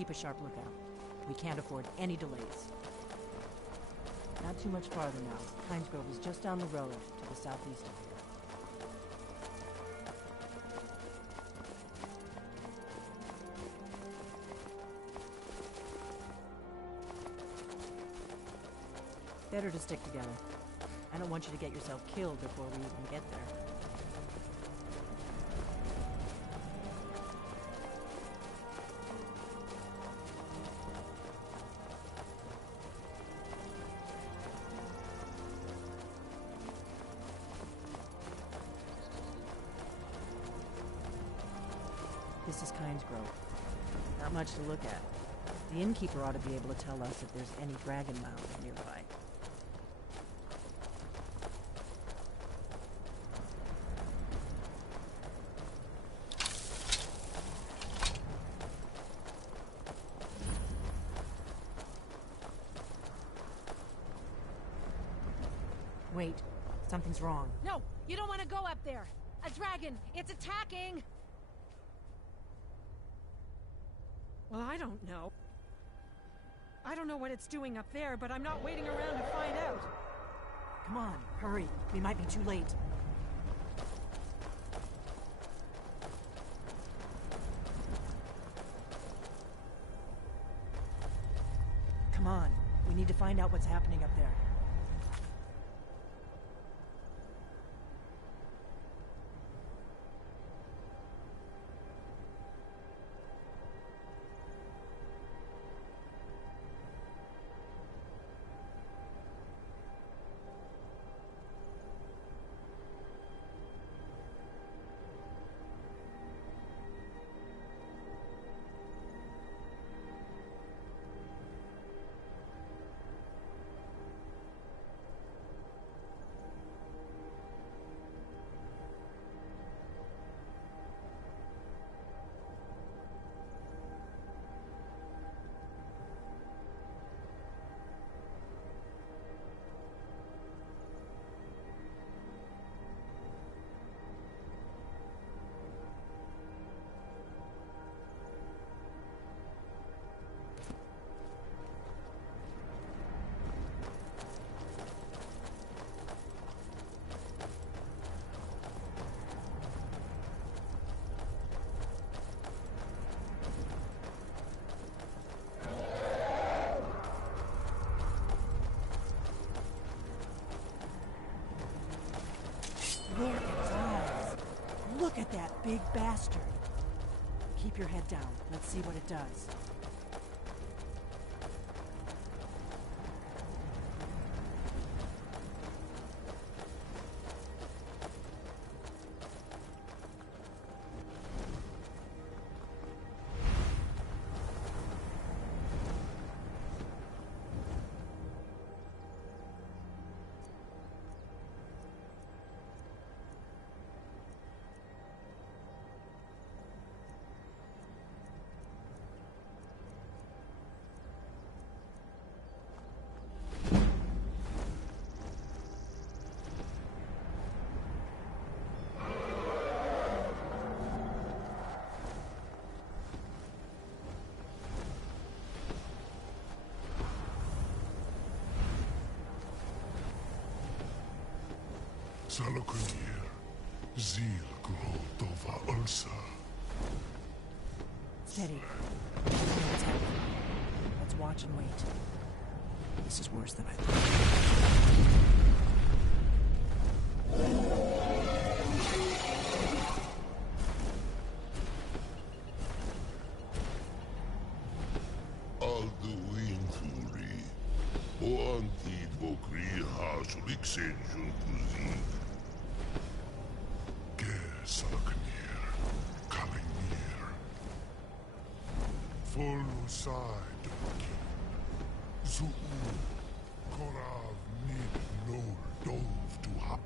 Keep a sharp lookout. We can't afford any delays. Not too much farther now. Pines Grove is just down the road to the southeast of here. Better to stick together. I don't want you to get yourself killed before we even get there. This is Pines Grove. Not much to look at. The innkeeper ought to be able to tell us if there's any dragon mounds nearby. Wait, something's wrong. No, you don't want to go up there. A dragon, it's attacking. Well, I don't know. I don't know what it's doing up there, but I'm not waiting around to find out. Come on, hurry. We might be too late. Come on. We need to find out what's happening up there. There it is. Look at that big bastard. Keep your head down. Let's see what it does. Salokunir, Zil Grotova Ulsa. Steady. I don't know what's happening. Let's watch and wait. This is worse than I thought. Alduin Fury, o Antid Vokri Hasulik Senjun Kuzik. Salokunir, Kalinir. Full side Zuu, Korav Nid Nol Dove to Hap.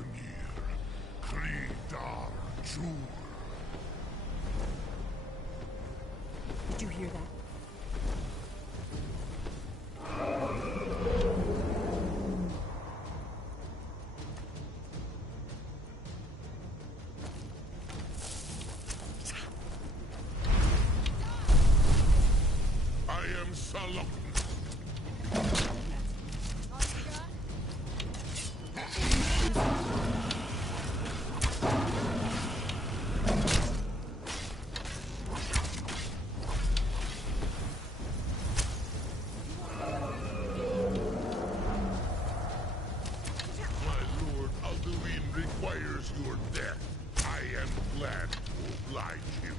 Salaknir, Kridar Jur. Did you hear that? I am Salaknir. Requires your death. I am glad to oblige you.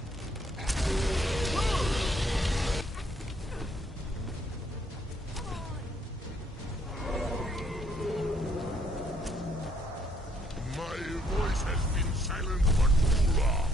My voice has been silent for too long.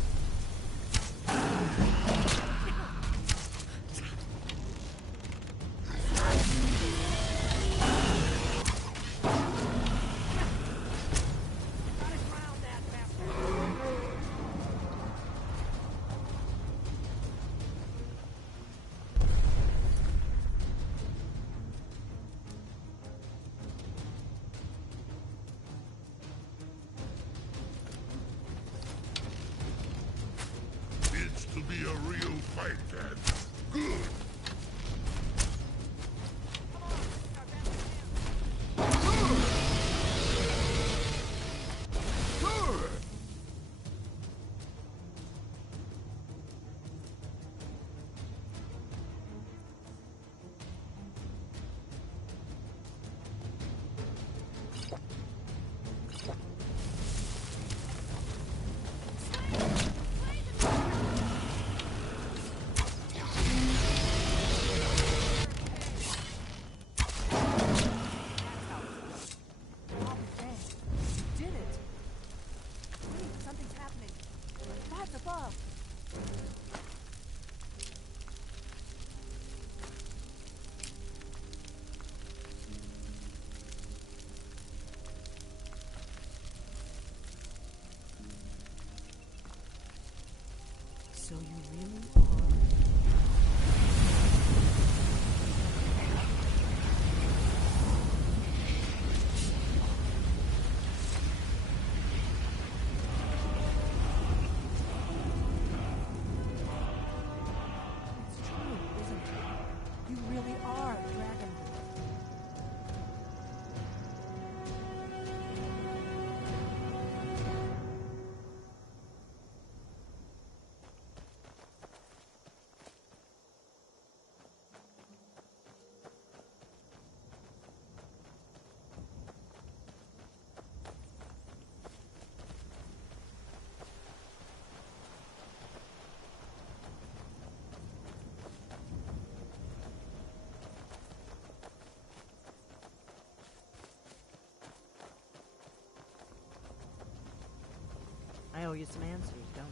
To be a real fight, then. Good. So you really are... It's true, isn't it? You really are Dragonborn. I owe you some answers, don't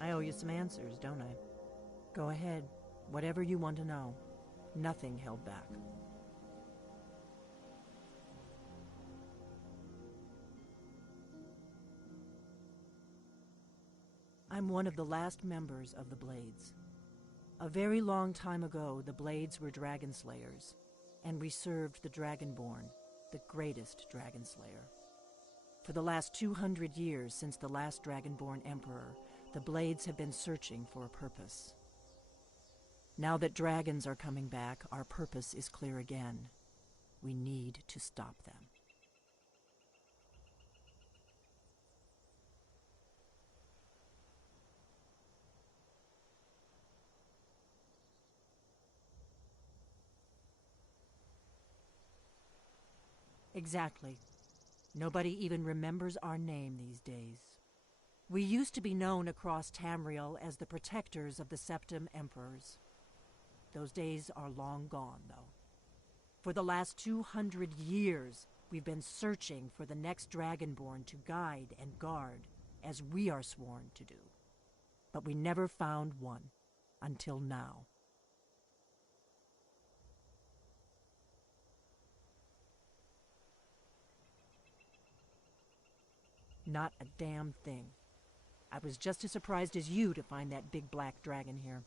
I? I owe you some answers, don't I? Go ahead. Whatever you want to know. Nothing held back. I'm one of the last members of the Blades. A very long time ago, the Blades were Dragon Slayers, and we served the Dragonborn, the greatest Dragon Slayer. For the last 200 years since the last Dragonborn Emperor, the Blades have been searching for a purpose. Now that dragons are coming back, our purpose is clear again. We need to stop them. Exactly. Nobody even remembers our name these days. We used to be known across Tamriel as the protectors of the Septim Emperors. Those days are long gone, though. For the last 200 years, we've been searching for the next Dragonborn to guide and guard, as we are sworn to do. But we never found one, until now. Not a damn thing. I was just as surprised as you to find that big black dragon here.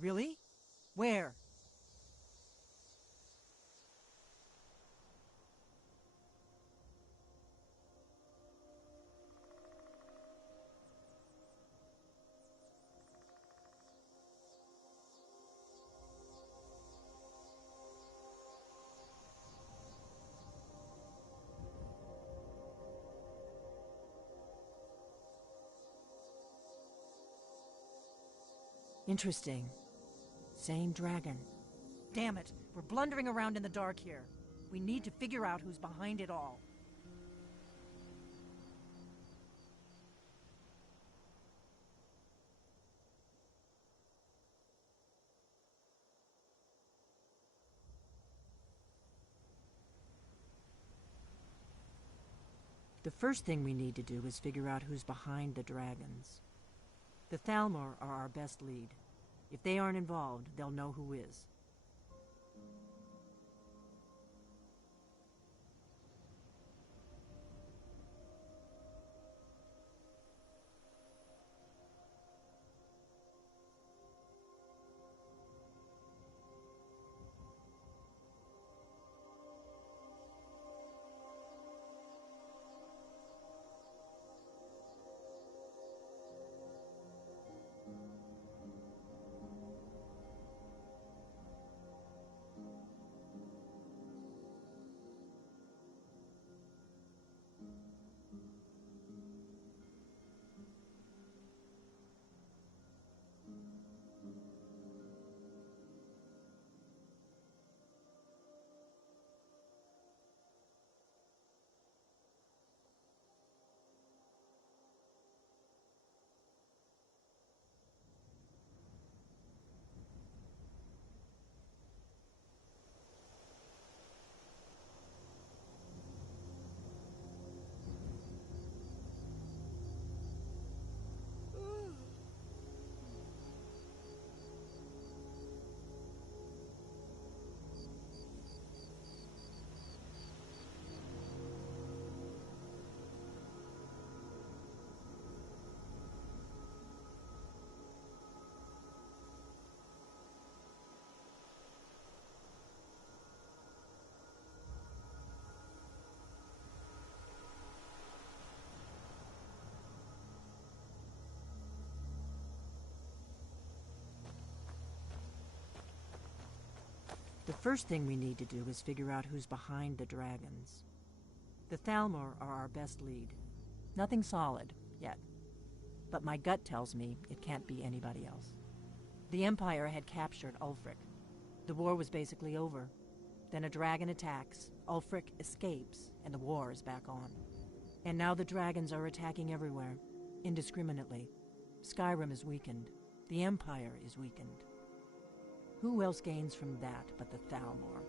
Really? Where? Interesting. Same dragon. Damn it, we're blundering around in the dark here. We need to figure out who's behind it all. The first thing we need to do is figure out who's behind the dragons. The Thalmor are our best lead. If they aren't involved, they'll know who is. The first thing we need to do is figure out who's behind the dragons. The Thalmor are our best lead. Nothing solid, yet. But my gut tells me it can't be anybody else. The Empire had captured Ulfric. The war was basically over. Then a dragon attacks, Ulfric escapes, and the war is back on. And now the dragons are attacking everywhere, indiscriminately. Skyrim is weakened. The Empire is weakened. Who else gains from that but the Thalmor?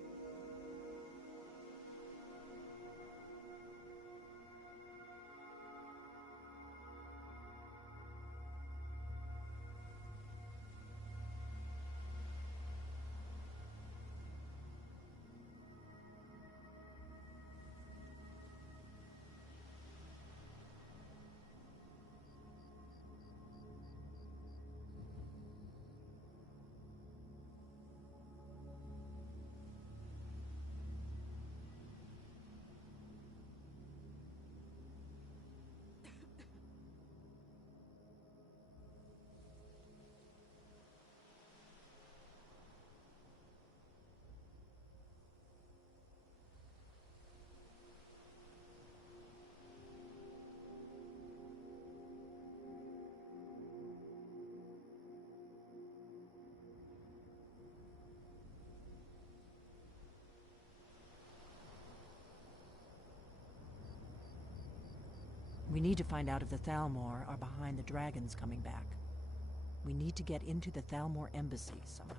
We need to find out if the Thalmor are behind the dragons coming back. We need to get into the Thalmor embassy somehow.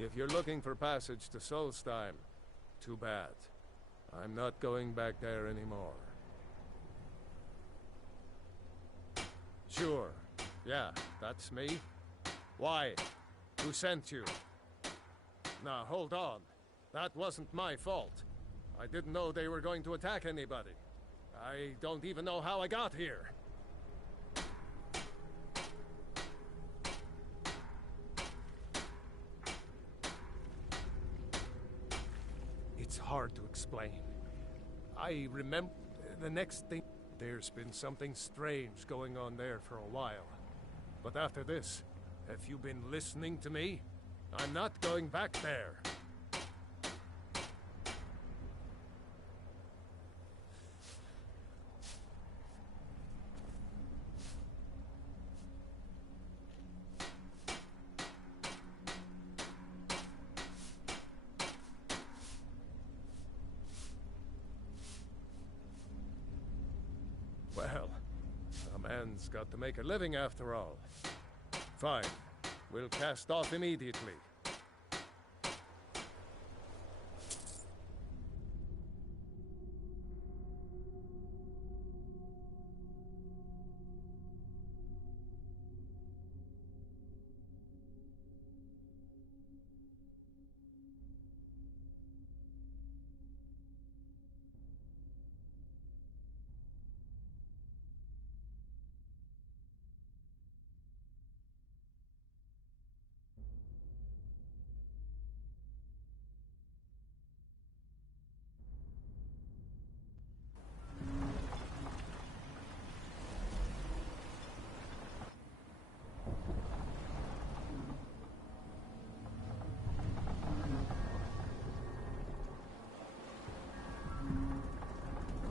If you're looking for passage to Solstheim, too bad. I'm not going back there anymore. Sure. Yeah, that's me. Why? Who sent you? Now, hold on. That wasn't my fault. I didn't know they were going to attack anybody. I don't even know how I got here. It's hard to explain. I remember the next thing. There's been something strange going on there for a while. But after this, have you been listening to me? I'm not going back there. Well, a man's got to make a living after all. Fine. We'll cast off immediately.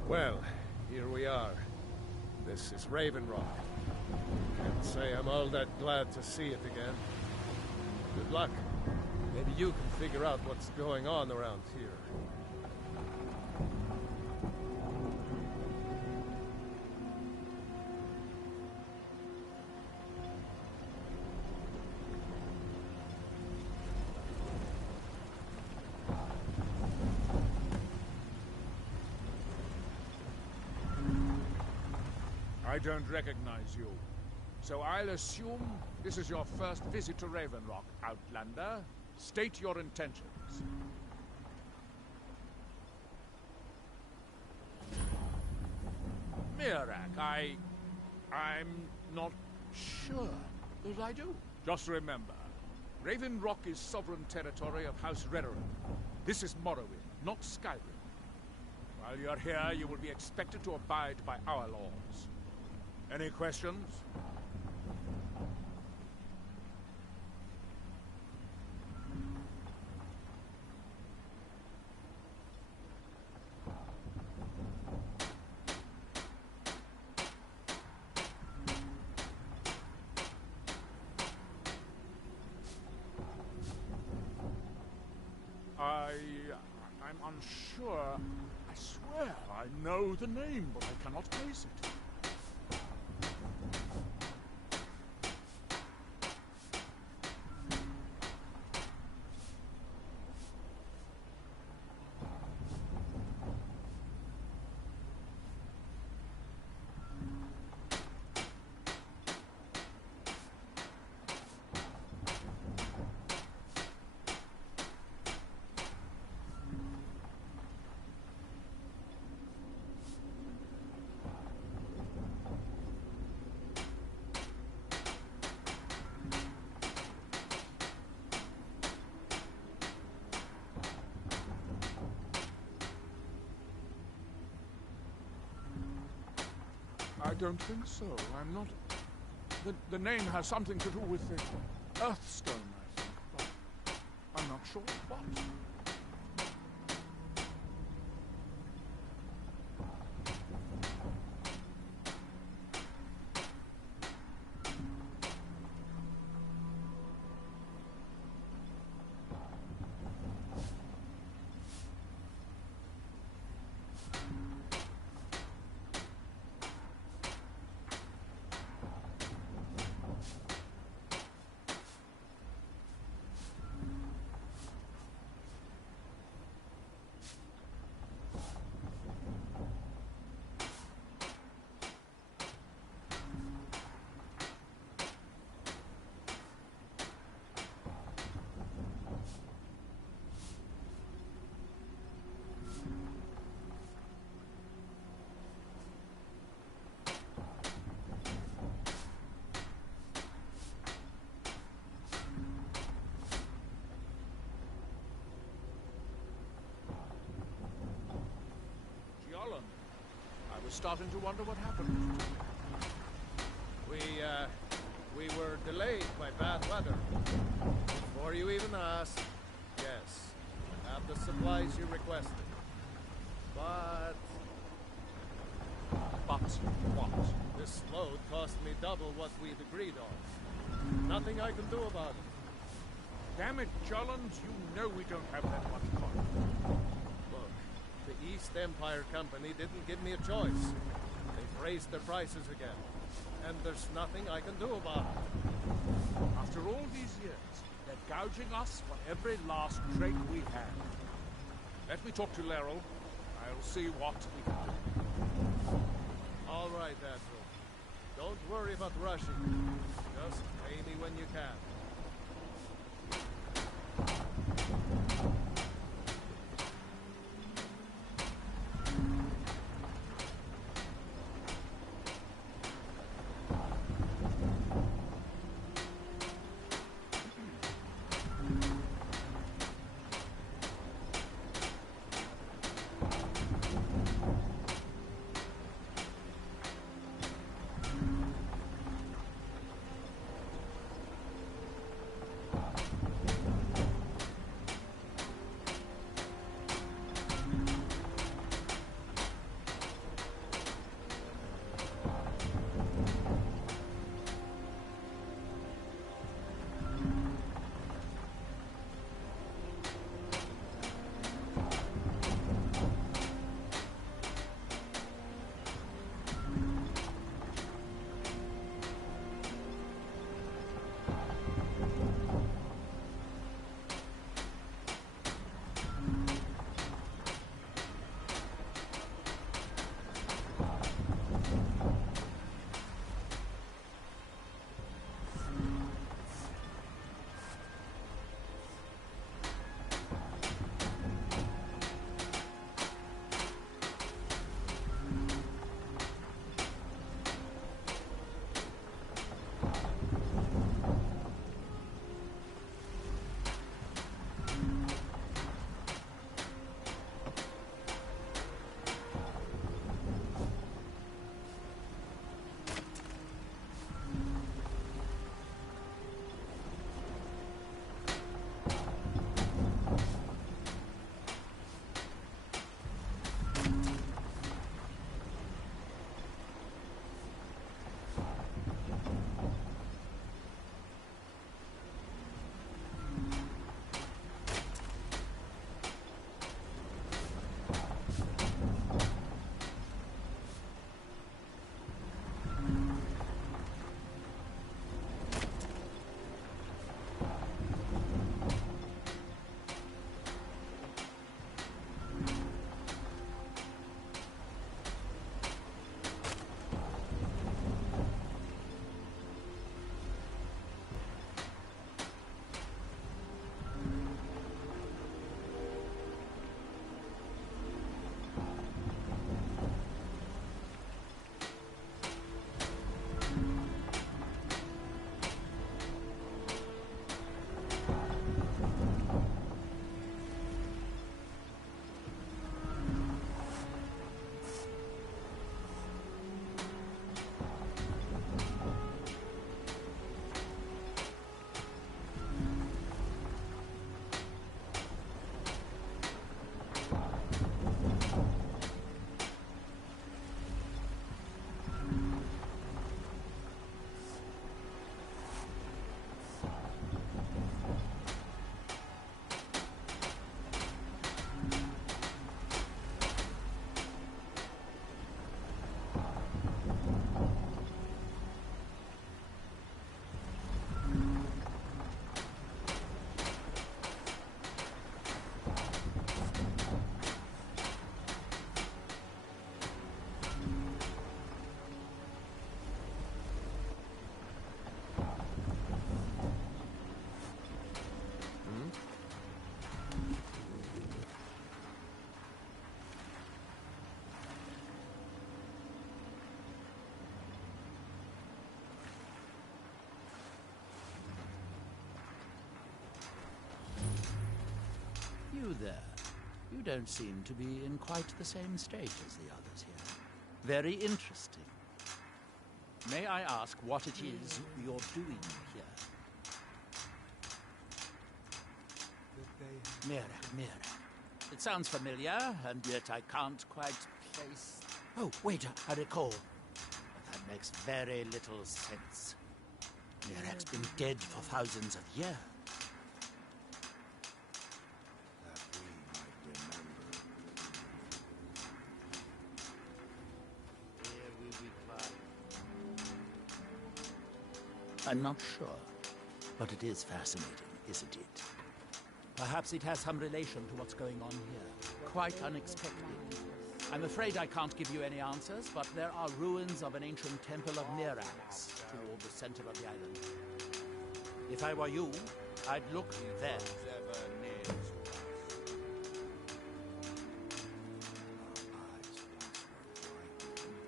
Well, here we are. This is Raven Rock. Can't say I'm all that glad to see it again. Good luck. Maybe you can figure out what's going on around here. I don't recognize you. So I'll assume this is your first visit to Raven Rock, Outlander. State your intentions. Mirak, I'm not sure that I do. Just remember, Raven Rock is sovereign territory of House Redoran. This is Morrowind, not Skyrim. While you're here, you will be expected to abide by our laws. Any questions? I'm unsure. I swear I know the name, but I cannot place it. I don't think so. I'm not... The name has something to do with the Earthstone, I think, but I'm not sure what. starting to wonder what happened. We were delayed by bad weather. Before you even asked, yes, I have the supplies you requested. But What? this load cost me double what we'd agreed on. Nothing I can do about it. Damn it, Jolland, you know we don't have that much money. Look, the East Empire Company didn't give me a choice. They've raised their prices again. And there's nothing I can do about it. After all these years, they're gouging us for every last trait we have. Let me talk to Laeral. I'll see what we can do. All right, Admiral. Don't worry about rushing. Just pay me when you can. You there. You don't seem to be in quite the same state as the others here. Very interesting. May I ask what it is you're doing here? Mirak. It sounds familiar, and yet I can't quite place... Oh, wait, I recall. But that makes very little sense. Mirak's been dead for thousands of years. That we might remember. Here we reply. I'm not sure, but it is fascinating, isn't it? Perhaps it has some relation to what's going on here. Quite unexpected. I'm afraid I can't give you any answers, but there are ruins of an ancient temple of Mirax toward the center of the island. If I were you, I'd look there.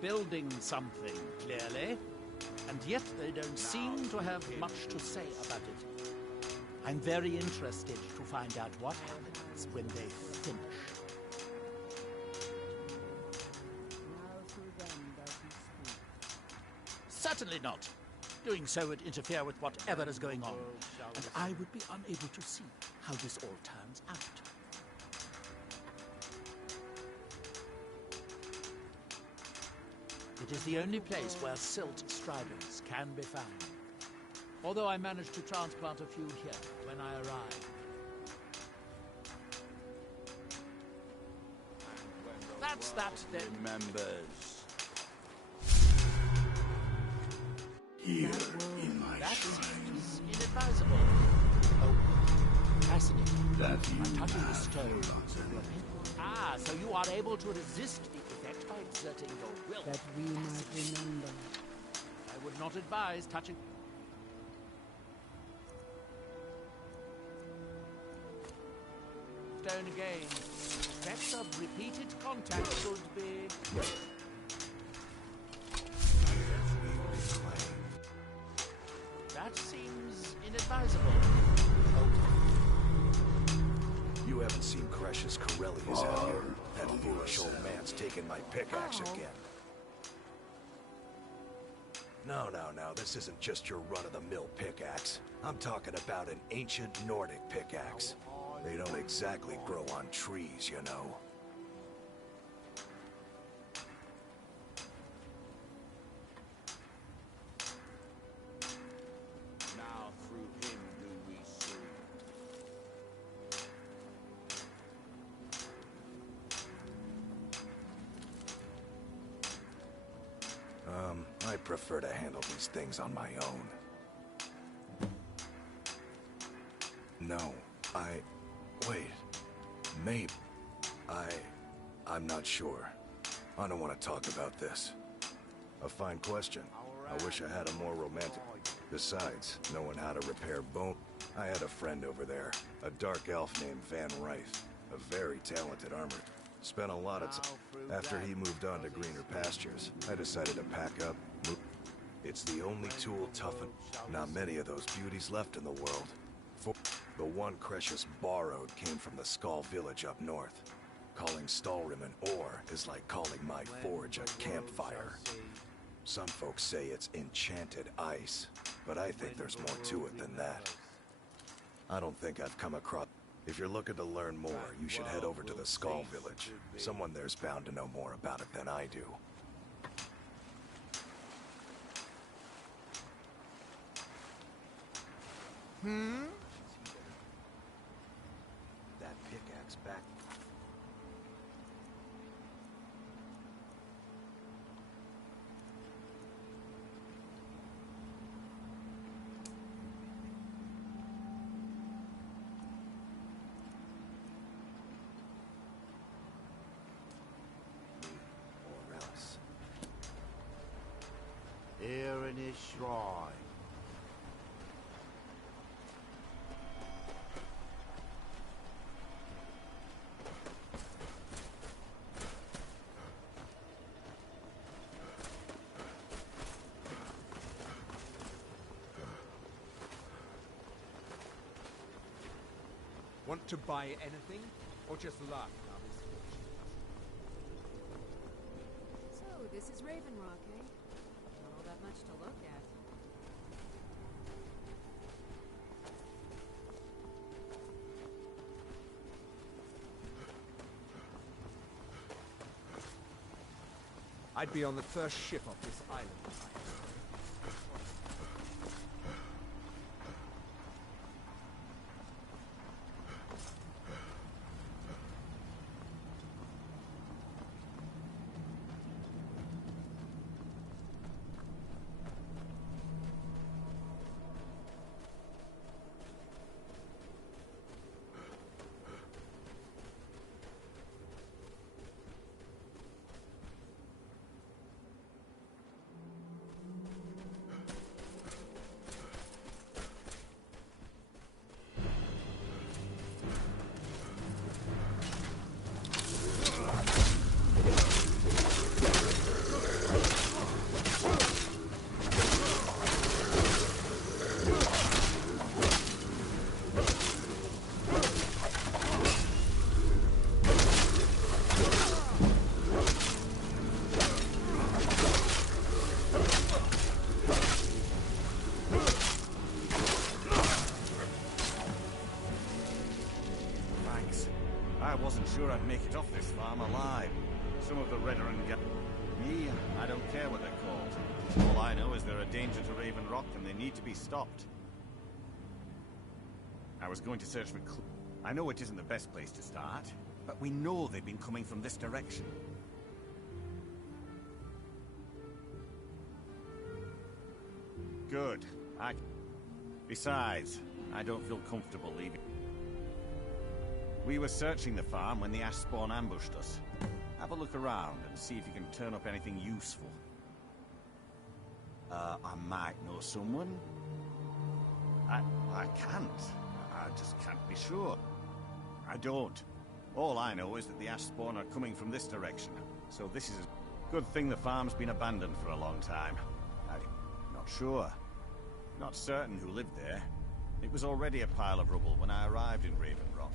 Building something, clearly, and yet they don't seem to have much to say about it. I'm very interested to find out what happens when they finish. Certainly not. Doing so would interfere with whatever is going on, and I would be unable to see how this all turns out. It is the only place where silt striders can be found. Although I managed to transplant a few here when I arrived. That's that then. Remembers. Here in my That shrine. seems inadvisable. Oh, fascinating. That By you touching the have stone. forgotten. Ah, so you are able to resist the effect by exerting your will. That we might remember. I would not advise touching... stone again. Effects of repeated contact should be... That seems inadvisable. You haven't seen Cresh's Corellius, have you? That foolish old man's taken my pickaxe again. No, this isn't just your run-of-the-mill pickaxe. I'm talking about an ancient Nordic pickaxe. They don't exactly grow on trees, you know. Now through him do we see. I prefer to handle these things on my own. No, wait. Maybe. I'm not sure. I don't want to talk about this. A fine question. I wish I had a more romantic... Besides, knowing how to repair bone... I had a friend over there, a dark elf named Van Ryth, a very talented armorer. Spent a lot of time. After he moved on to greener pastures, I decided to pack up. It's the only tool toughened. Not many of those beauties left in the world. The one Cresius borrowed came from the Skull village up north. Calling Stalrim an ore is like calling my forge a campfire. Some folks say it's enchanted ice, but I think there's more to it than that. I don't think I've come across... If you're looking to learn more, you should head over to the Skull village. Someone there's bound to know more about it than I do. That pickaxe back. Or else. Here in his shrine. Want to buy anything, or just laugh at our misfortune? So, This is Raven Rock, eh? Not all that much to look at. I'd be on the first ship off this island. I wasn't sure I'd make it off this farm alive. Some of the Redder and Me, I don't care what they're called. All I know is they're a danger to Raven Rock and they need to be stopped. I was going to search for clues. I know it isn't the best place to start, but we know they've been coming from this direction. Good. Besides, I don't feel comfortable leaving. We were searching the farm when the ash spawn ambushed us. Have a look around and see if you can turn up anything useful. I might know someone. I can't. I just can't be sure. I don't. All I know is that the ash spawn are coming from this direction. So this is a good thing the farm's been abandoned for a long time. I'm not sure. Not certain who lived there. It was already a pile of rubble when I arrived in Raven Rock.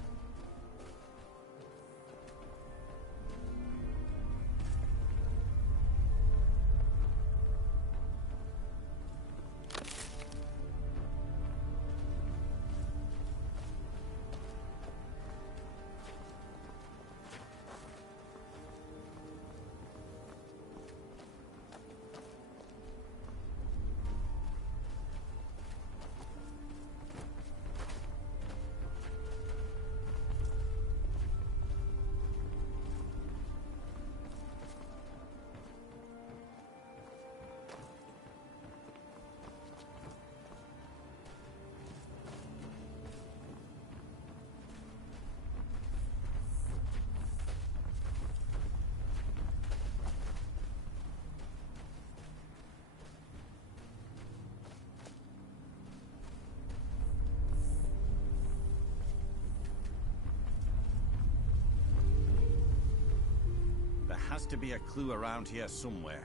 There has to be a clue around here somewhere.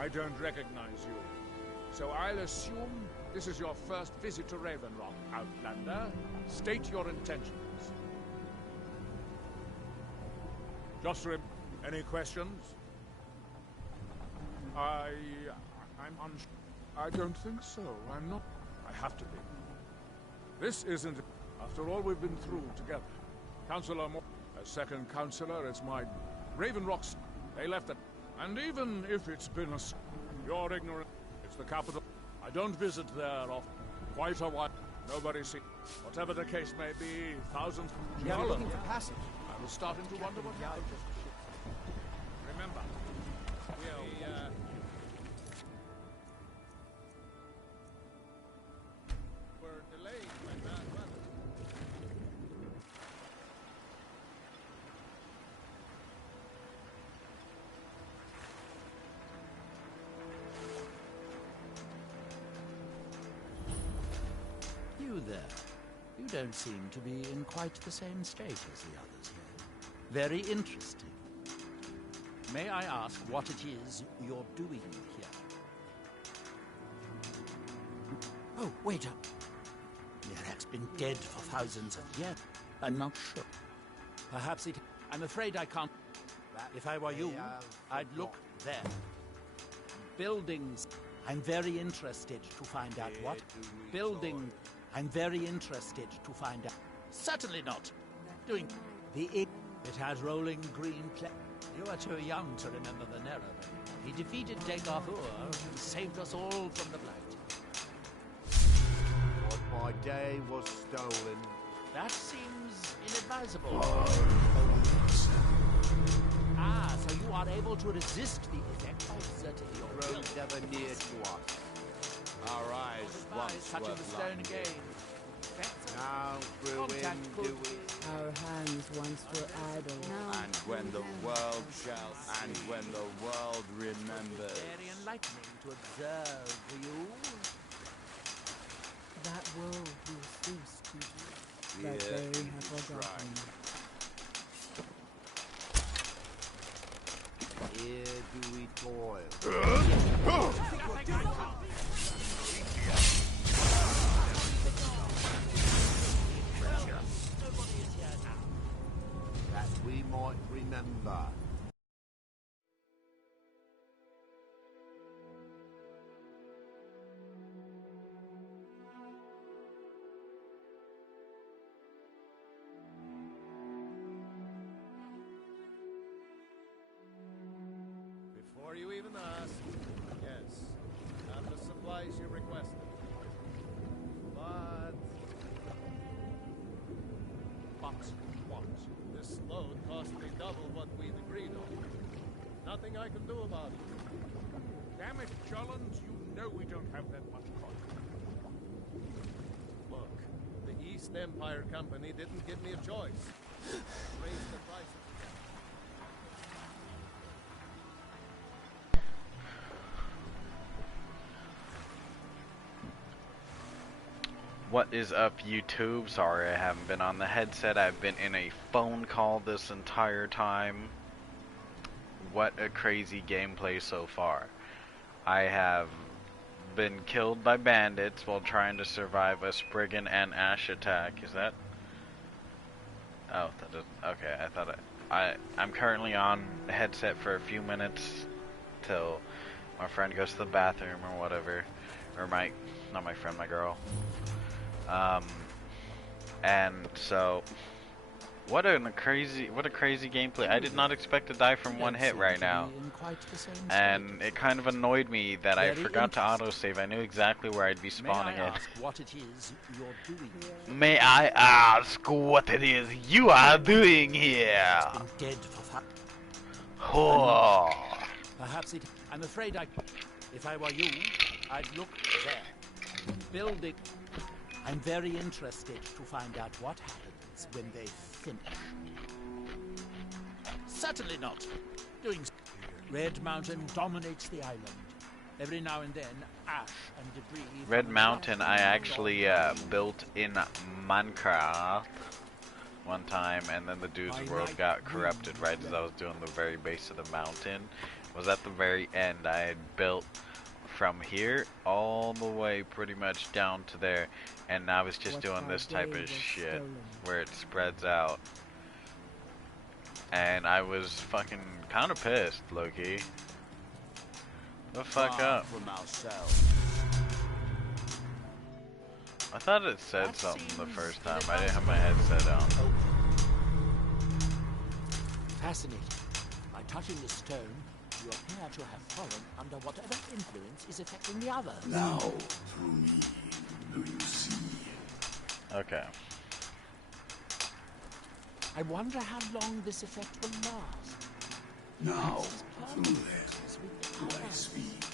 I don't recognize you. So I'll assume this is your first visit to Raven Rock, Outlander. State your intentions. Josrim, any questions? I'm unsure. I don't think so. I'm not. I have to be. This isn't. After all we've been through together. Counselor Moore, as second counselor, it's my Raven Rocks. They left it. And even if it's been you're ignorant. It's the capital. I don't visit there often. Quite a while. Nobody see. Whatever the case may be, thousands. Yeah, I'm looking for passage. I was starting to wonder what happened. Remember, we're delayed by bad weather. You there. You don't seem to be in quite the same state as the others here. Very interesting. May I ask what it is you're doing here? Oh, wait up. Mirak's been dead for thousands of years. I'm not sure. Perhaps it... I'm afraid I can't... If I were you, I'd look there. Buildings. I'm very interested to find out what. Building. I'm very interested to find out. Certainly not. Doing the... It has rolling green You are too young to remember the Nerra. He defeated Degahur and saved us all from the Blight. What by day was stolen. That seems inadvisable. Ah, so you are able to resist the effect by exerting your will. Never near to us. Our eyes once touching were the stone blind. again. Now through him do we. Our hands once were idle. And when the world shall, and when the world remembers. Very enlightening to observe you. That world will cease to be. That Yeah, they have forgotten. Here do we toil. That we might remember. Before you even ask, yes, have the supplies you requested. But what? This load cost me double what we'd agreed on. Nothing I can do about it. Damn it, Jolland, you know we don't have that much coin. Look, the East Empire Company didn't give me a choice. Raise the price of What is up, YouTube? Sorry I haven't been on the headset. I've been in a phone call this entire time. What a crazy gameplay so far. I have been killed by bandits while trying to survive a Spriggan and Ash attack. Is that... Oh, that doesn't... Okay, I thought I'm currently on the headset for a few minutes till my friend goes to the bathroom or whatever. Or not my friend, my girl. And so, what a crazy gameplay. I did not expect to die from one hit right now. And it kind of annoyed me that I forgot to autosave. I knew exactly where I'd be spawning it. What it is you're doing here? May I ask what it is you are doing here? Been dead for Oh. Perhaps it... I'm afraid if I were you, I'd look there. Building... I'm very interested to find out what happens when they finish. Certainly not. Doing... Red Mountain dominates the island. Every now and then, ash and debris... Red Mountain I actually built in Minecraft one time, and then the dude's world got corrupted right as I was doing the very base of the mountain. was at the very end. I had built from here all the way pretty much down to there, and I was just doing this type of shit where it spreads out. And I was fucking kind of pissed, low-key. The fuck up. I thought it said something the first time. I didn't have my headset on. Fascinating. By touching the stone, you appear to have fallen under whatever influence is affecting the others. Now, through me, do you see? Okay. I wonder how long this effect will last. Now, through them, do I speak?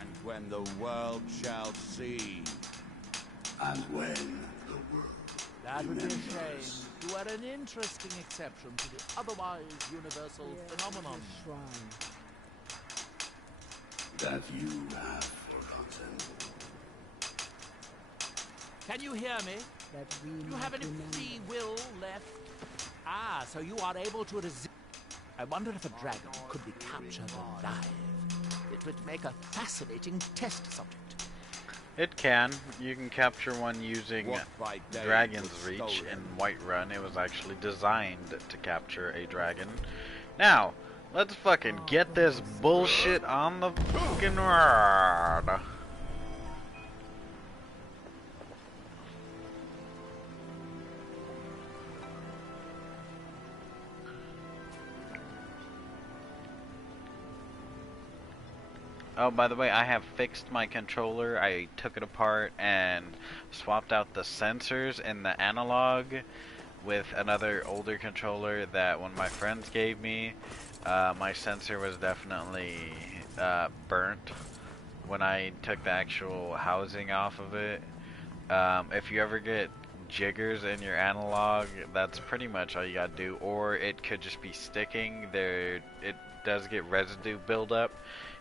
And when the world shall see. And when the world That would be a remembers. shame. You are an interesting exception to the otherwise universal phenomenon. That you have forgotten. Can you hear me? Do you have any free will left? Ah, so you are able to resist. I wonder if a dragon could be captured alive. It would make a fascinating test subject. It can. You can capture one using Dragon's Reach in Whiterun. It was actually designed to capture a dragon. Now, let's fucking get this bullshit on the fucking road. Oh, by the way, I have fixed my controller. I took it apart and swapped out the sensors and the analog with another older controller that one of my friends gave me. My sensor was definitely burnt when I took the actual housing off of it. If you ever get jiggers in your analog, that's pretty much all you gotta do. Or it could just be sticking. It does get residue buildup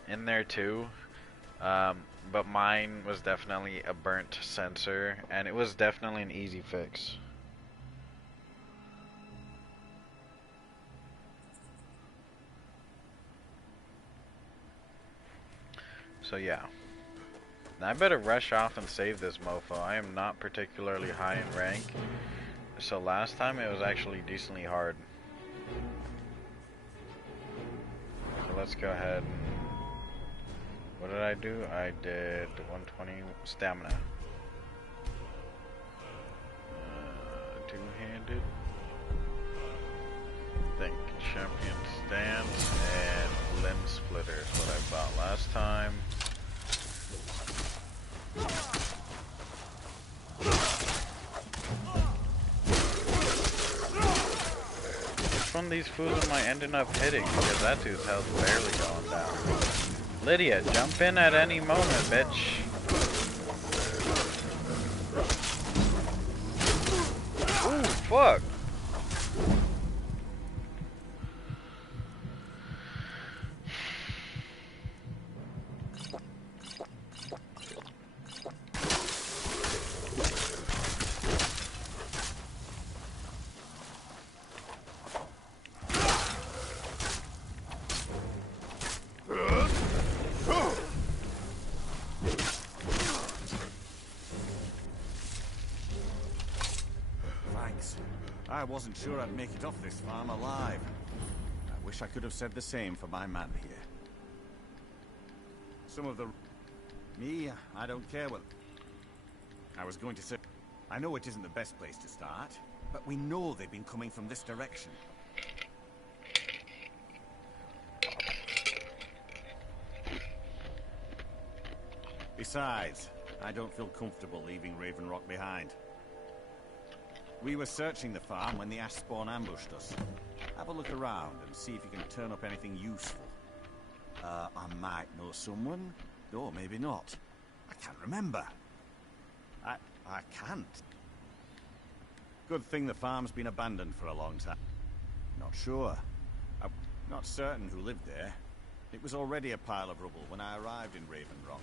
in there too, but mine was definitely a burnt sensor, and it was definitely an easy fix. So yeah, I better rush off and save this mofo. I am not particularly high in rank, so last time it was actually decently hard. So let's go ahead and... What did I do? I did 120 stamina. Two-handed. Think champion stance and limb splitter is what I bought last time. Which one of these fools am I ending up hitting? Because that dude's health barely going down. Lydia, jump in at any moment, bitch. Ooh, fuck. I wasn't sure I'd make it off this farm alive. I wish I could have said the same for my man here. Some of the... Me, I don't care what... I was going to say... I know it isn't the best place to start, but we know they've been coming from this direction. Besides, I don't feel comfortable leaving Raven Rock behind. We were searching the farm when the ash spawn ambushed us. Have a look around and see if you can turn up anything useful. I might know someone, or maybe not. I can't remember. I can't. Good thing the farm's been abandoned for a long time. Not sure. I'm not certain who lived there. It was already a pile of rubble when I arrived in Raven Rock.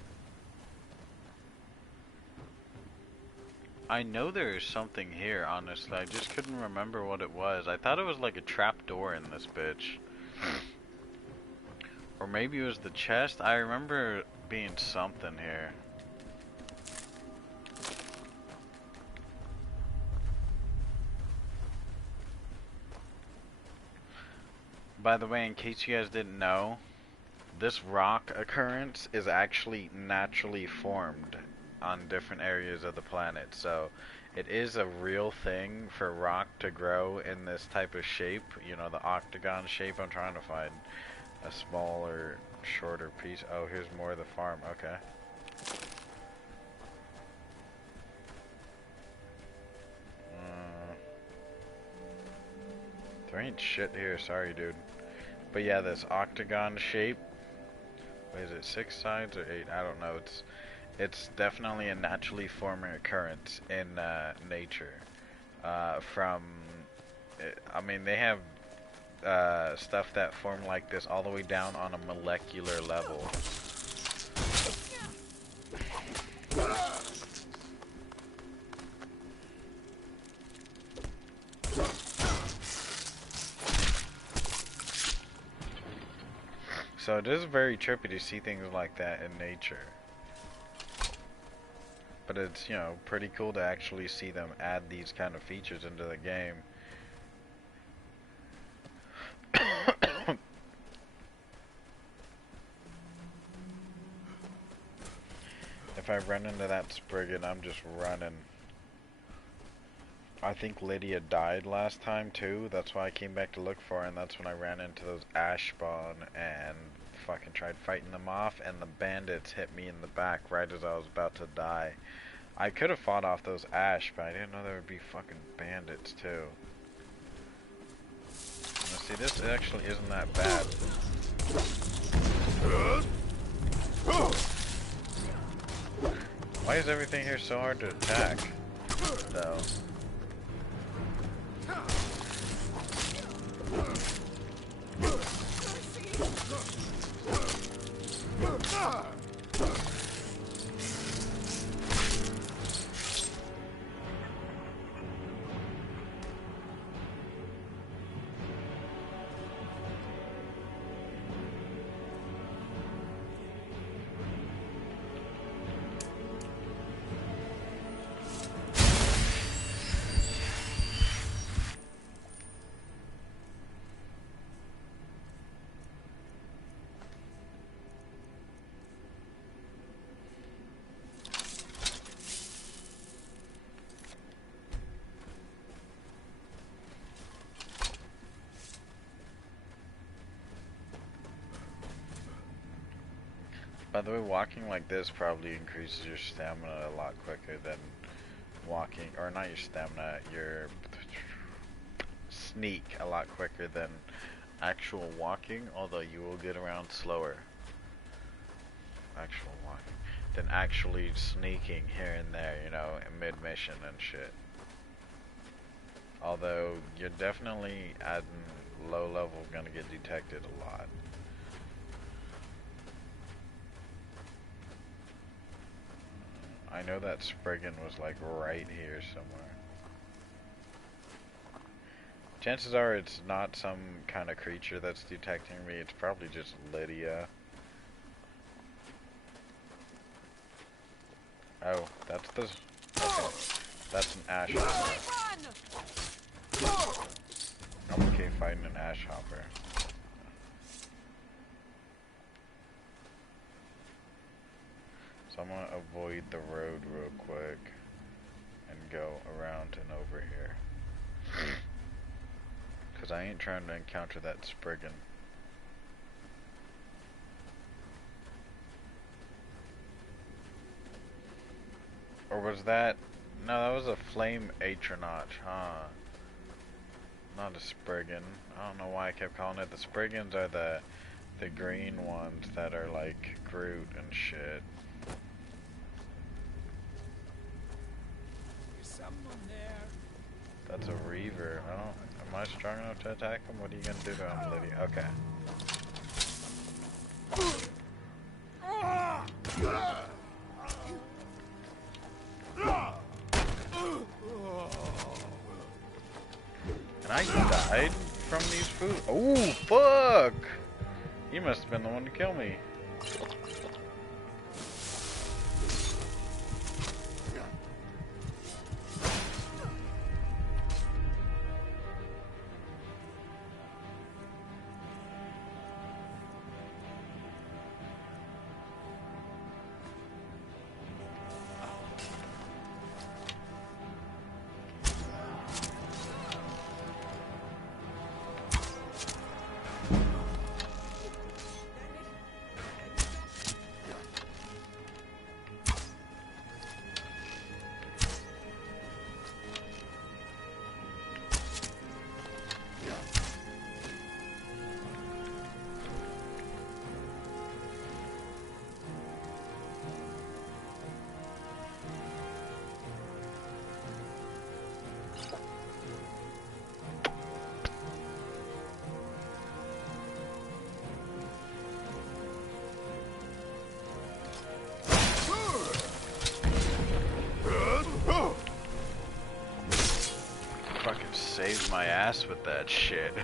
I know there is something here, honestly. I just couldn't remember what it was. I thought it was like a trap door in this bitch. Or maybe it was the chest. I remember being something here. By the way, in case you guys didn't know, this rock occurrence is actually naturally formed on different areas of the planet. So it is a real thing for rock to grow in this type of shape. You know, the octagon shape. I'm trying to find a smaller, shorter piece. Oh, here's more of the farm. Okay. There ain't shit here. Sorry, dude. But yeah, this octagon shape. What is it? 6 sides or 8? I don't know. It's definitely a naturally forming occurrence in nature. I mean, they have stuff that form like this all the way down on a molecular level. So it is very trippy to see things like that in nature. But it's, you know, pretty cool to actually see them add these kind of features into the game. If I run into that Spriggan, I'm just running. I think Lydia died last time too. That's why I came back to look for her, and that's when I ran into those ash spawn and fucking tried fighting them off, and the bandits hit me in the back right as I was about to die. I could have fought off those ash, but I didn't know there would be fucking bandits too. Now see, this actually isn't that bad. Why is everything here so hard to attack, though? By the way, walking like this probably increases your stamina a lot quicker than walking, or not your stamina, your sneak a lot quicker than actual walking, although you will get around slower. Actual walking. Than actually sneaking here and there, you know, in mid-mission and shit. Although, you're definitely at low level gonna get detected a lot. I know that Spriggan was like right here somewhere. Chances are it's not some kind of creature that's detecting me, it's probably just Lydia. Oh, that's the... Okay. That's an ash hopper. I'm okay fighting an ash hopper. So I'm gonna avoid the road real quick and go around and over here. Cause I ain't trying to encounter that Spriggan. Or was that... No, that was a flame Atronaut, huh? Not a Spriggan. I don't know why I kept calling it. The Spriggans are the green ones that are like Groot and shit. That's a Reaver. I don't... Am I strong enough to attack him? What are you gonna do to him, Lydia? Okay. And I died from these food. Oh, fuck! He must have been the one to kill me. Saved my ass with that shit.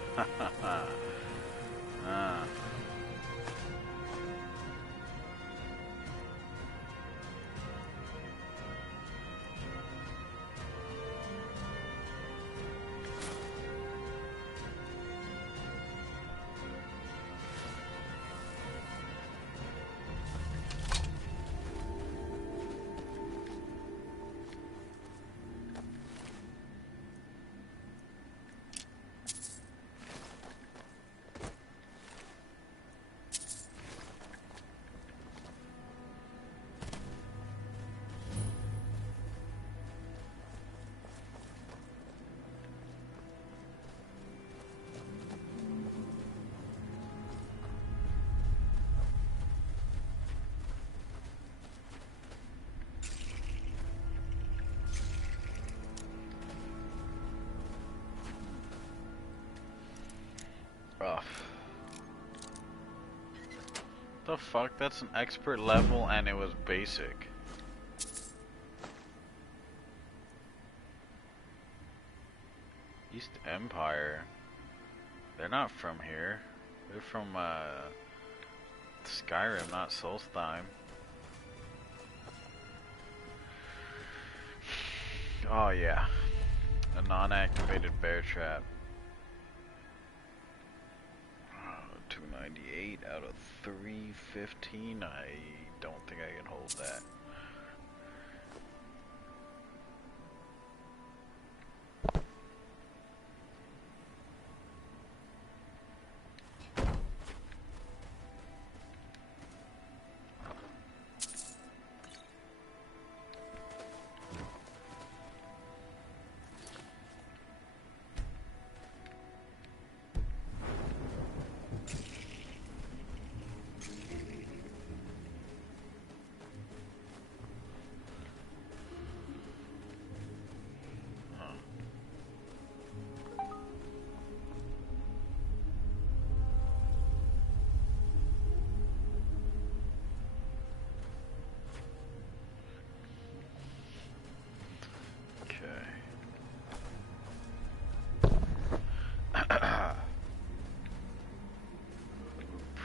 The fuck? That's an expert level and it was basic. East Empire. They're not from here. They're from Skyrim, not Solstheim. Oh yeah. A non-activated bear trap. 298 out of 315. I don't think I can hold that.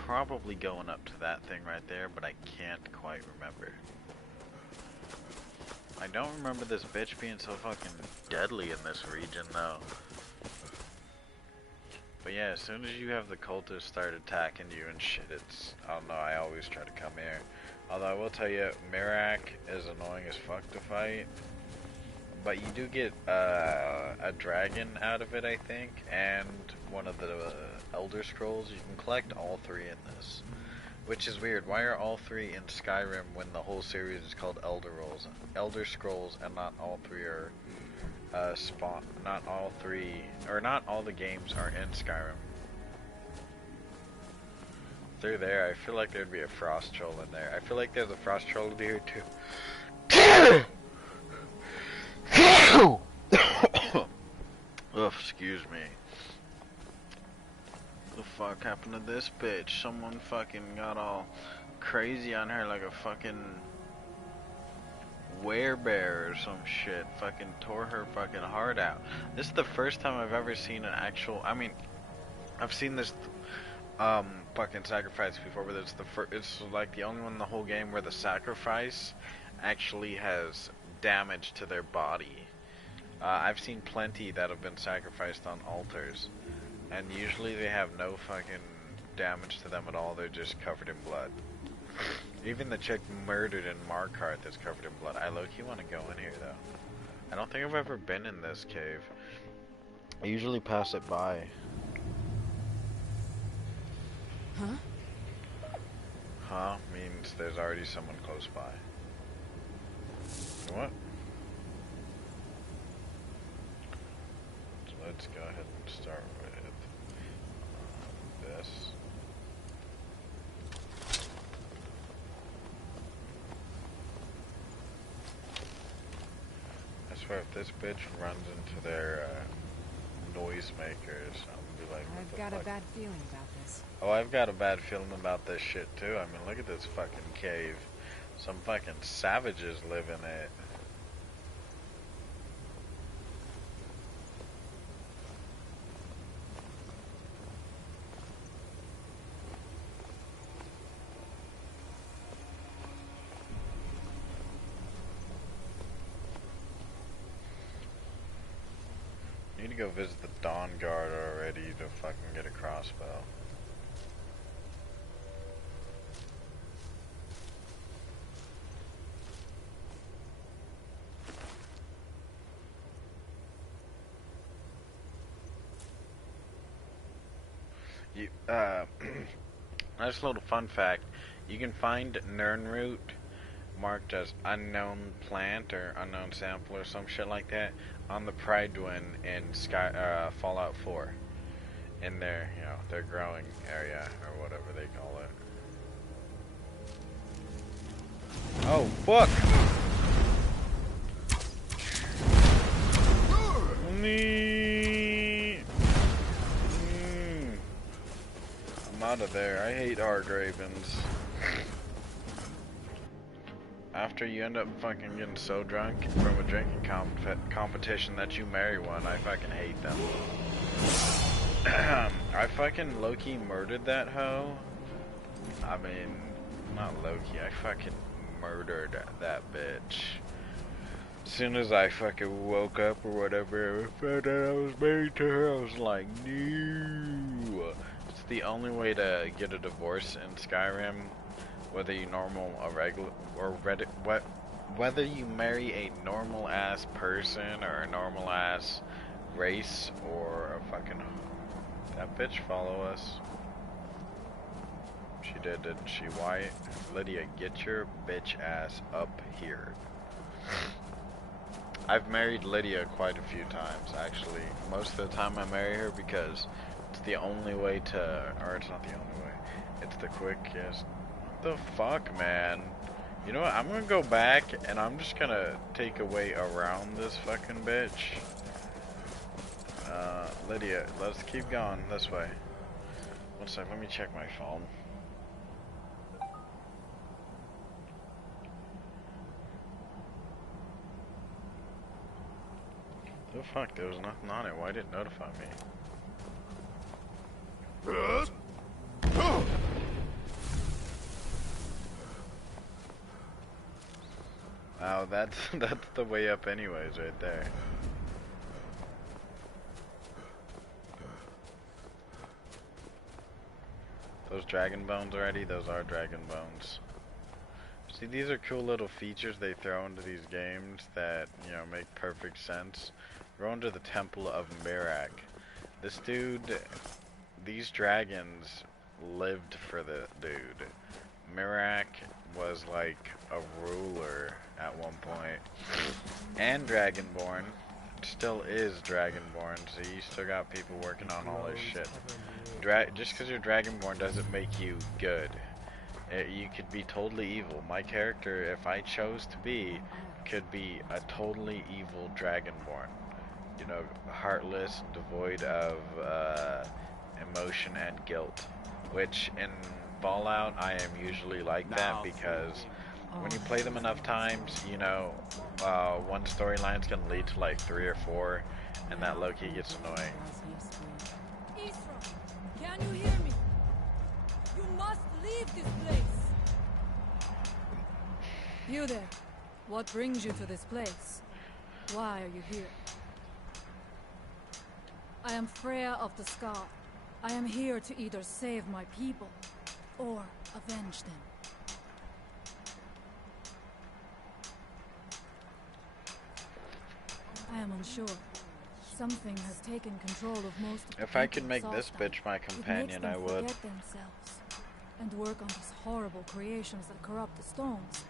Probably going up to that thing right there, but I can't quite remember. I don't remember this bitch being so fucking deadly in this region though. But yeah, as soon as you have the cultists start attacking you and shit, it's, I don't know, I always try to come here. Although I will tell you, Mirak is annoying as fuck to fight. But you do get a dragon out of it, I think, and one of the Elder Scrolls. You can collect all three in this, which is weird. Why are all three in Skyrim when the whole series is called Elder Scrolls, and not all three are not all three, or not all the games are in Skyrim. If they're there, I feel like there'd be a frost troll in there. I feel like there's a frost troll in here too. Ugh, excuse me. What the fuck happened to this bitch? Someone fucking got all crazy on her like a fucking werebear or some shit fucking tore her fucking heart out. This is the first time I've ever seen an actual, I mean, I've seen this fucking sacrifice before, but it's like the only one in the whole game where the sacrifice actually has damage to their body. I've seen plenty that have been sacrificed on altars, and usually they have no fucking damage to them at all. They're just covered in blood. Even the chick murdered in Markarth is covered in blood. I low-key want to go in here though. I don't think I've ever been in this cave. I usually pass it by. Huh? Huh means there's already someone close by. What? So let's go ahead and start with this. I swear if this bitch runs into their noisemakers, I'm gonna be like, I've got a bad feeling about this. Oh, I've got a bad feeling about this shit too. I mean, look at this fucking cave. Some fucking savages live in it. Need to go visit the Dawn Guard already to fucking get a crossbow. You, nice little fun fact. You can find Nirnroot marked as unknown plant or unknown sample or some shit like that on the Pride Dwyn in Fallout 4. In their, you know, their growing area or whatever they call it. Oh, fuck! I'm out of there. I hate Ravens. After you end up fucking getting so drunk from a drinking competition that you marry one, I fucking hate them. I fucking low-key murdered that hoe. I mean, not low-key, I fucking murdered that bitch. As soon as I fucking woke up or whatever, I found out I was married to her, I was like, no. It's the only way to get a divorce in Skyrim. Whether you whether you marry a normal ass person or a normal ass race or a fucking that bitch follow us. She did, didn't she? Why, Lydia, get your bitch ass up here. I've married Lydia quite a few times, actually. Most of the time I marry her because it's the only way to, or it's not the only way. It's the quickest. The fuck, man? You know what? I'm gonna go back and I'm just gonna take a way around this fucking bitch. Lydia, let's keep going this way. One sec, let me check my phone. The fuck? There was nothing on it. Why didn't it notify me? Oh, that's the way up anyways, right there. Those dragon bones already? Those are dragon bones. See, these are cool little features they throw into these games that, you know, make perfect sense. We're going to the Temple of Mirak. This dude, these dragons lived for the dude. Mirak was like a ruler at one point, and Dragonborn, still is Dragonborn, so you still got people working on all this shit. Just because you're Dragonborn doesn't make you good. You could be totally evil. My character, if I chose to be, could be a totally evil Dragonborn. You know, heartless, devoid of emotion and guilt, which in Fallout I am usually like that because when you play them enough times, you know, one storyline's gonna lead to like 3 or 4, and that low-key gets annoying. Isra, can you hear me? You must leave this place. You there. What brings you to this place? Why are you here? I am Freya of the Sky. I am here to either save my people or avenge them. I am unsure. Something has taken control of most of the If I people could make of this Solstheim. bitch my It makes companion, them I would. forget themselves and work on these horrible creations that corrupt the stones,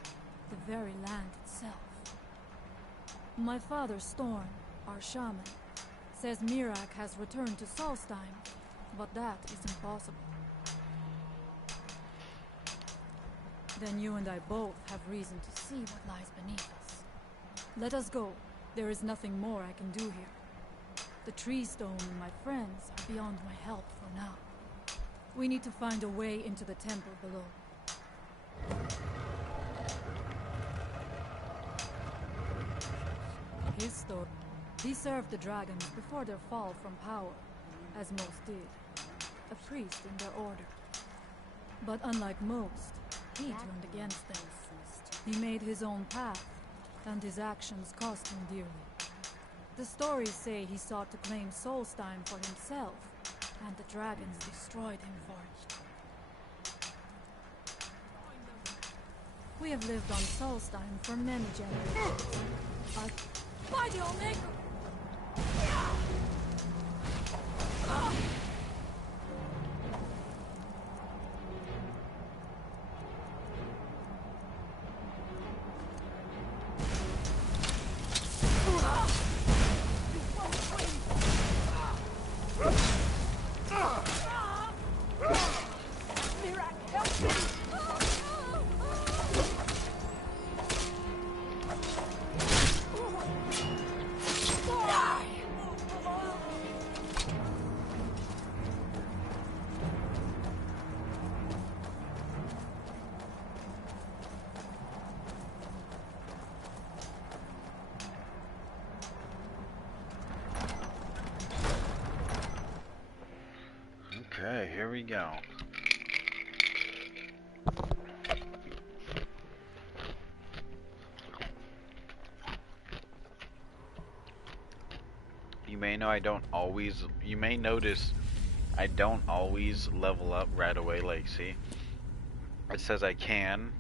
the very land itself. My father, Storm, our shaman, says Mirak has returned to Solstheim, but that is impossible. Then you and I both have reason to see what lies beneath us. Let us go. There is nothing more I can do here. The tree stone and my friends are beyond my help for now. We need to find a way into the temple below. His story. He served the dragons before their fall from power, as most did. A priest in their order. But unlike most, he turned against them. He made his own path, and his actions cost him dearly. The stories say he sought to claim Solstheim for himself, and the dragons destroyed him for it. We have lived on Solstheim for many generations. By the Omega! Okay, here we go. You may notice I don't always level up right away, like see? It says I can,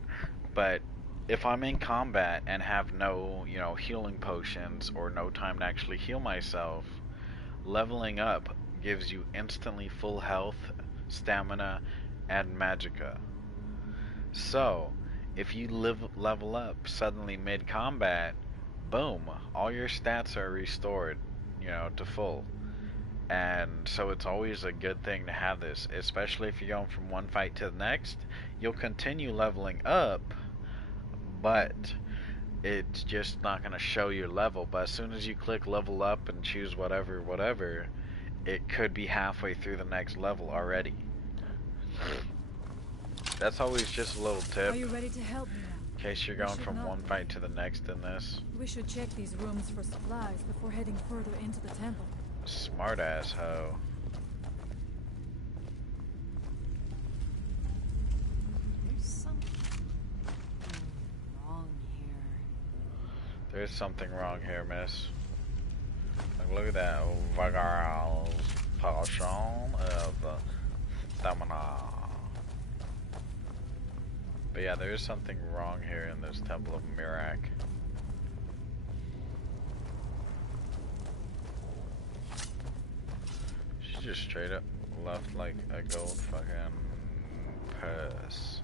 but if I'm in combat and have no, healing potions or no time to actually heal myself, leveling up gives you instantly full health, stamina, and magicka. So, if you level up suddenly mid-combat, boom, all your stats are restored, to full. And so it's always a good thing to have this, especially if you're going from one fight to the next. You'll continue leveling up, but it's just not going to show your level. But as soon as you click level up and choose whatever, it could be halfway through the next level already. That's always just a little tip. Are you ready to help me now? In case you're going from one fight to the next in this. We should check these rooms for supplies before heading further into the temple. Smart ass hoe. There's something wrong here. There's something wrong here, miss. Like, look at that. Vagaral's potion of stamina. But yeah, there is something wrong here in this Temple of Mirak. She just straight up left like a gold fucking purse.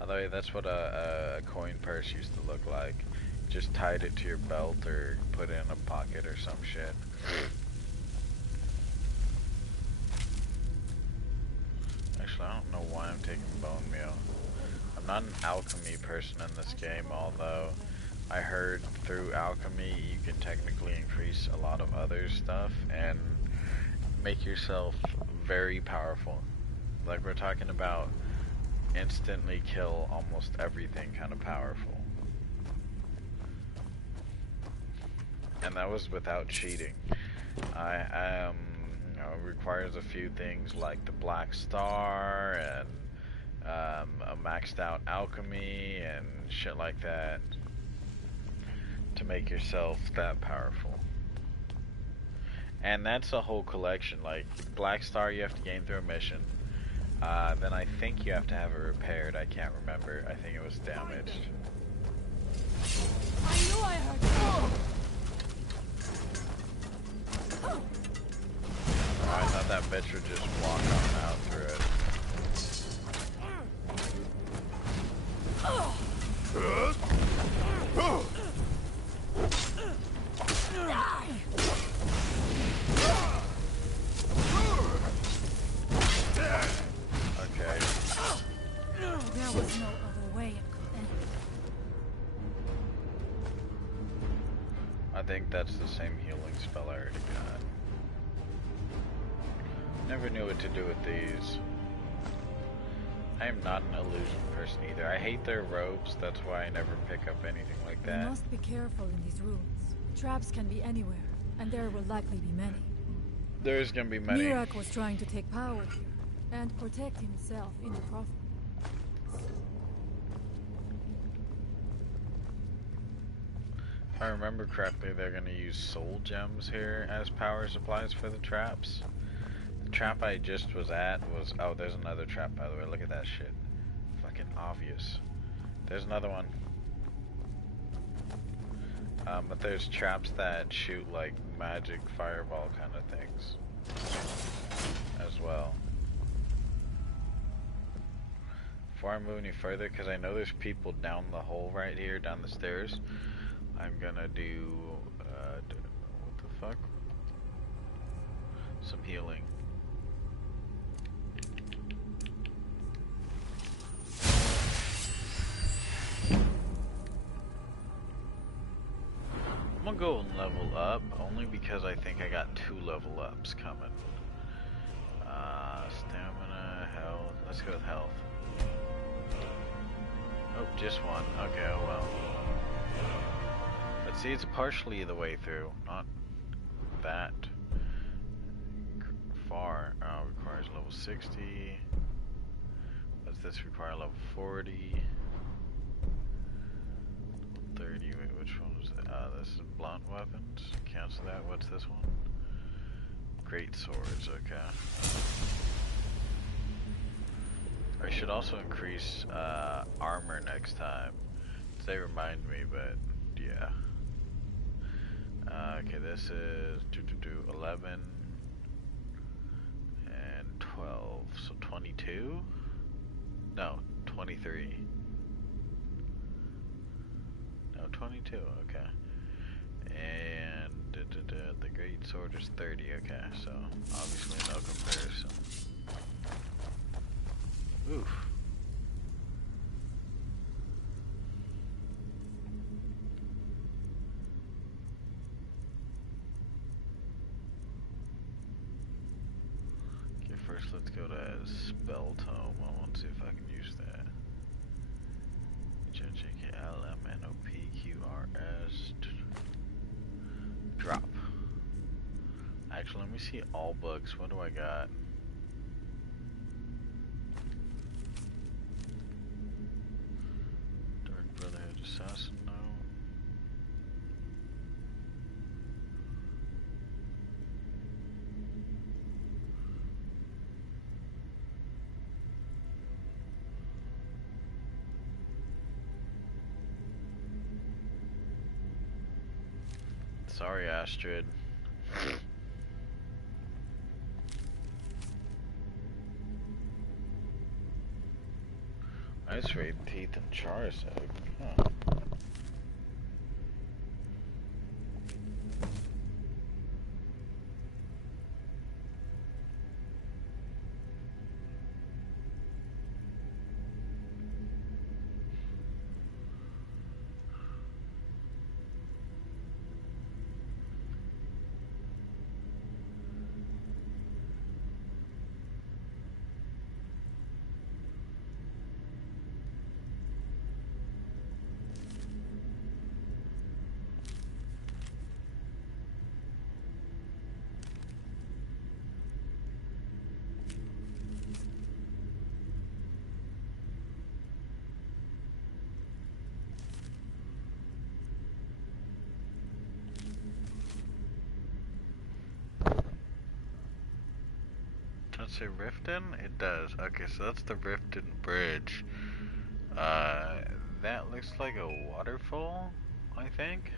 Although that's what a coin purse used to look like. Just tied it to your belt or put it in a pocket or some shit. Actually, I don't know why I'm taking bone meal. I'm not an alchemy person in this game, although I heard through alchemy you can technically increase a lot of other stuff and make yourself very powerful. Like we're talking about instantly kill almost everything kind of powerful. And that was without cheating. You know, it requires a few things like the Black Star and a maxed out alchemy and shit like that to make yourself that powerful. And that's a whole collection. Like Black Star, you have to gain through a mission. Then I think you have to have it repaired. I can't remember. I think it was damaged. I knew I heard you. I thought that bitch would just walk on out through it. Okay. There was no other way it could end. I think that's the same healing spell I already got. Never knew what to do with these. I am not an illusion person either. I hate their robes, that's why I never pick up anything like that. We must be careful in these ruins. Traps can be anywhere, and there will likely be many. There's gonna be many. Mirak was trying to take power here, and protect himself in the process. If I remember correctly, they're gonna use soul gems here as power supplies for the traps. The trap I just was at was... Oh, there's another trap, by the way. Look at that shit. Fucking obvious. There's another one. But there's traps that shoot like magic fireball kind of things as well. Before I move any further, because I know there's people down the hole right here, down the stairs, I'm gonna do, what the fuck? Some healing. I'm gonna go and level up, only because I think I got 2 level ups coming. Stamina, health, let's go with health. Oh, just one, okay, oh well. But see, it's partially the way through, not that far. Requires level 60. Does this require level 40? 30, wait, which one was it? This is blunt weapons. Cancel that. What's this one? Great swords, okay. I should also increase armor next time. They remind me, but yeah. Okay, this is 11 and 12, so 22? No, 23. No, 22, okay. And the great sword is 30, okay, so obviously no comparison. Oof. Okay, first let's go to Spell Tome. I want to see if I can use that. HJKLMNOPQRS. Drop. Actually, let me see all books. What do I got? Dark Brotherhood Assassin, no. Sorry, Astrid. Ice Raid Teeth and Charizard. Huh. it say Riften? It does. Okay, so that's the Riften Bridge. That looks like a waterfall, I think.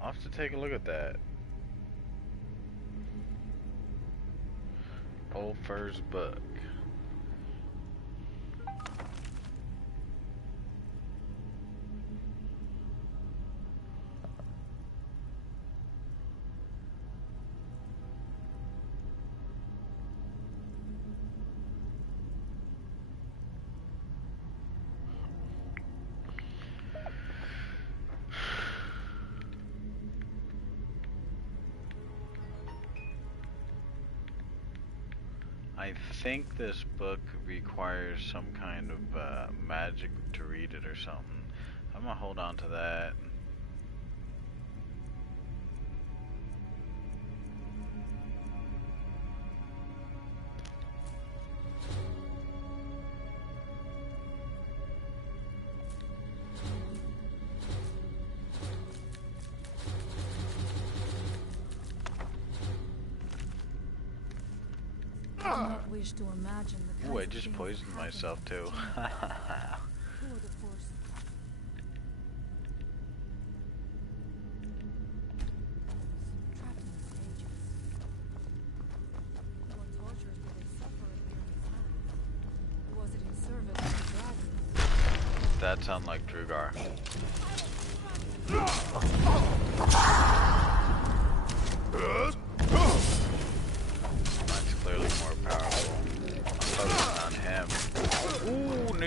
I'll have to take a look at that. Old Fur's book. I think this book requires some kind of magic to read it or something. I'm gonna hold on to that. I do not wish to imagine the Ooh, I kinds of just things poisoned that myself happen too. Who are the force? Trapped in the stages. What tortures did they suffer at Baron's hands? Was it in service of the dragons? That sounds like Drugar. Mine's clearly more powerful. I'm focusing on him. Ooh, no!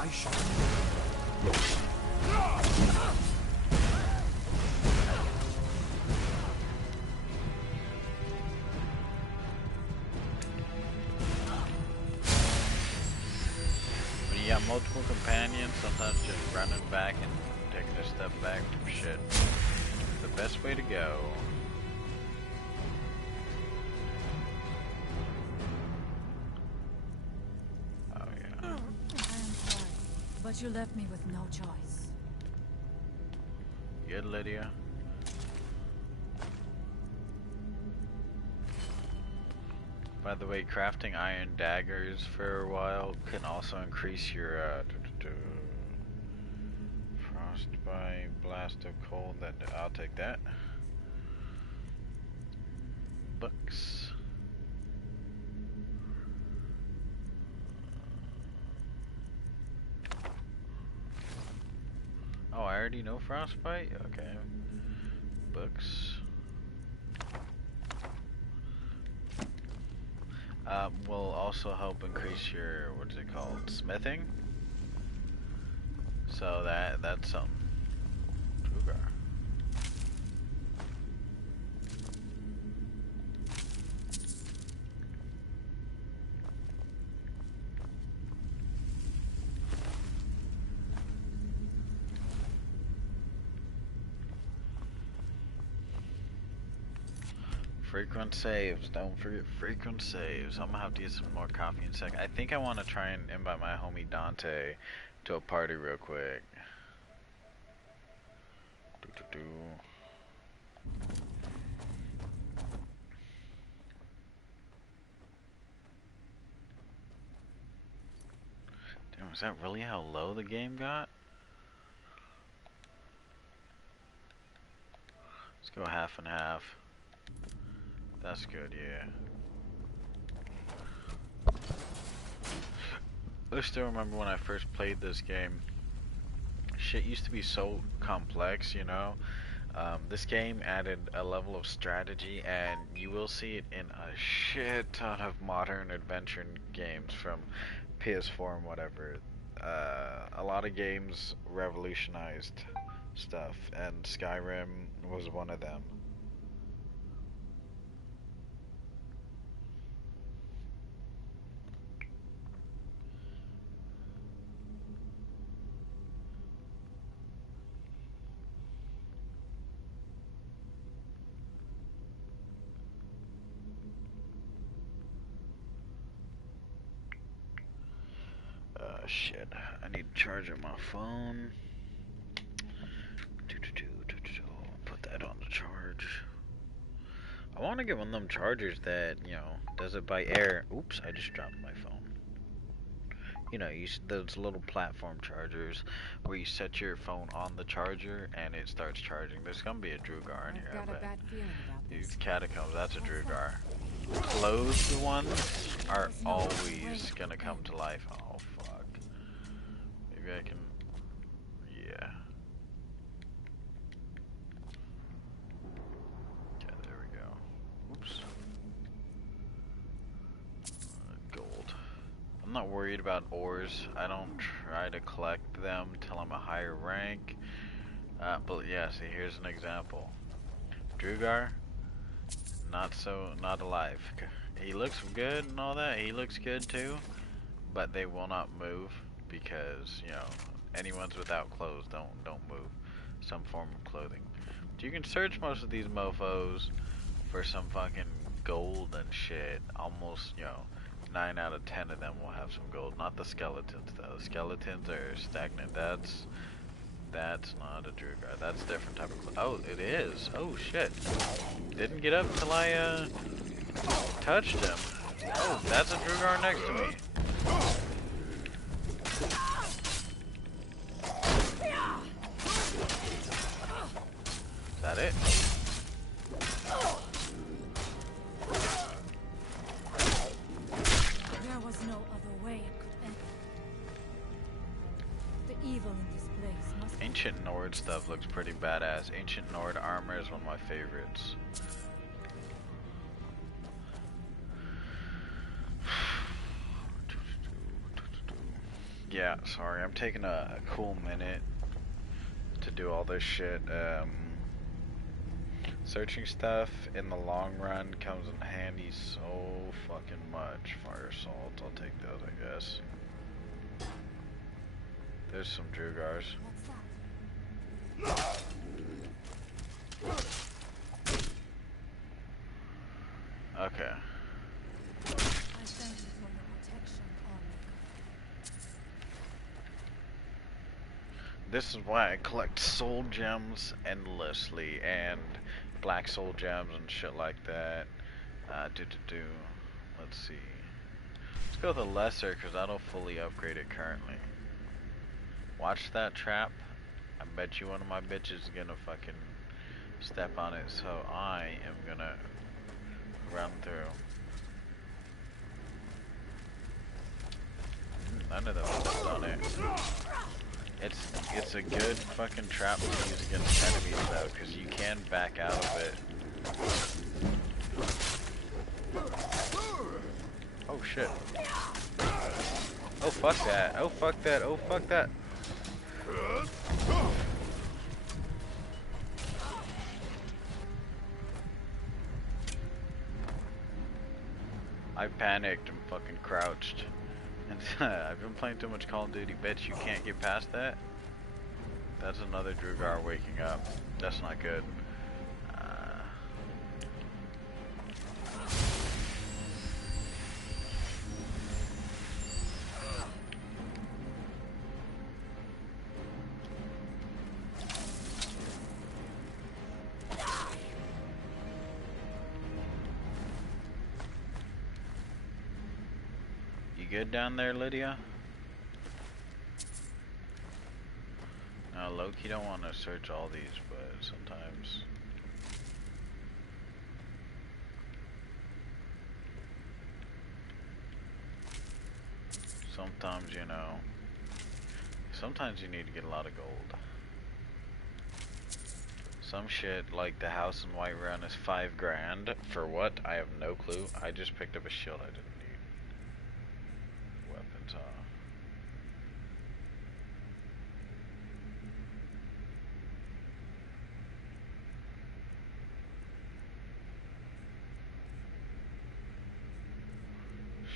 I shall. When you got multiple companions, sometimes just running back and taking a step back from shit is the best way to go. Oh yeah. I am sorry, but you left me with no choice. Good, Lydia. By the way, crafting iron daggers for a while can also increase your frostbite, blast of cold. That I'll take that. Books. Oh, I already know frostbite. Okay. Books. Will also help increase your, what's it called, smithing. So that's something. Drugar. Frequent saves. Don't forget frequent saves. I'm gonna have to get some more coffee in a sec. I think I want to try and invite my homie Dante to a party real quick. Damn, is that really how low the game got? Let's go half and half. That's good, yeah. I still remember when I first played this game. shit used to be so complex, you know. This game added a level of strategy, and you will see it in a shit ton of modern adventure games from PS4 and whatever. A lot of games revolutionized stuff, and Skyrim was one of them. Shit, I need to charge up my phone. Put that on the charge. I want to get one of them chargers that, you know, does it by air. Oops, I just dropped my phone. You know, those little platform chargers where you set your phone on the charger and it starts charging. There's gonna be a Drugar in here, I bet. These catacombs, that's a Drugar. Closed ones are always gonna come to life. Oh, fuck. Maybe I can... Yeah. Okay, there we go. Oops. Gold. I'm not worried about ores. I don't try to collect them till I'm a higher rank. But yeah, see, here's an example. Drugar, not alive. He looks good and all that. He looks good too, but they will not move because, you know, anyone's without clothes don't move. Some form of clothing. But you can search most of these mofos for some fucking gold and shit. Almost, you know, 9 out of 10 of them will have some gold. Not the skeletons though. The skeletons are stagnant. That's not a Drugar. That's a different type of... Oh, it is. Oh, shit. Didn't get up till I, touched him. Oh, that's a Drugar next to me. Is that it? There was no other way it could end. The evil in this place must... Ancient Nord stuff looks pretty badass. Ancient Nord armor is one of my favorites. Yeah, sorry, I'm taking a cool minute to do all this shit. Searching stuff in the long run comes in handy so fucking much. Fire salts, I'll take those, I guess. There's some Drugars. Okay. This is why I collect soul gems endlessly and black soul gems and shit like that. Let's see. Let's go with the lesser because that'll fully upgrade it currently. Watch that trap. I bet you one of my bitches is gonna fucking step on it, so I am gonna run through. None of them stepped on it. It's a good fucking trap to use against enemies though, because you can back out of it. Oh shit. Oh fuck that. Oh fuck that. Oh fuck that. I panicked and fucking crouched. And I've been playing too much Call of Duty. Bet you can't get past that. That's another Drugar waking up. That's not good. Good down there, Lydia? Now, Loki don't want to search all these, but sometimes, you know, Sometimes you need to get a lot of gold. Some shit like the house in Whiterun is 5 grand. For what? I have no clue. I just picked up a shield I didn't need. Weapons,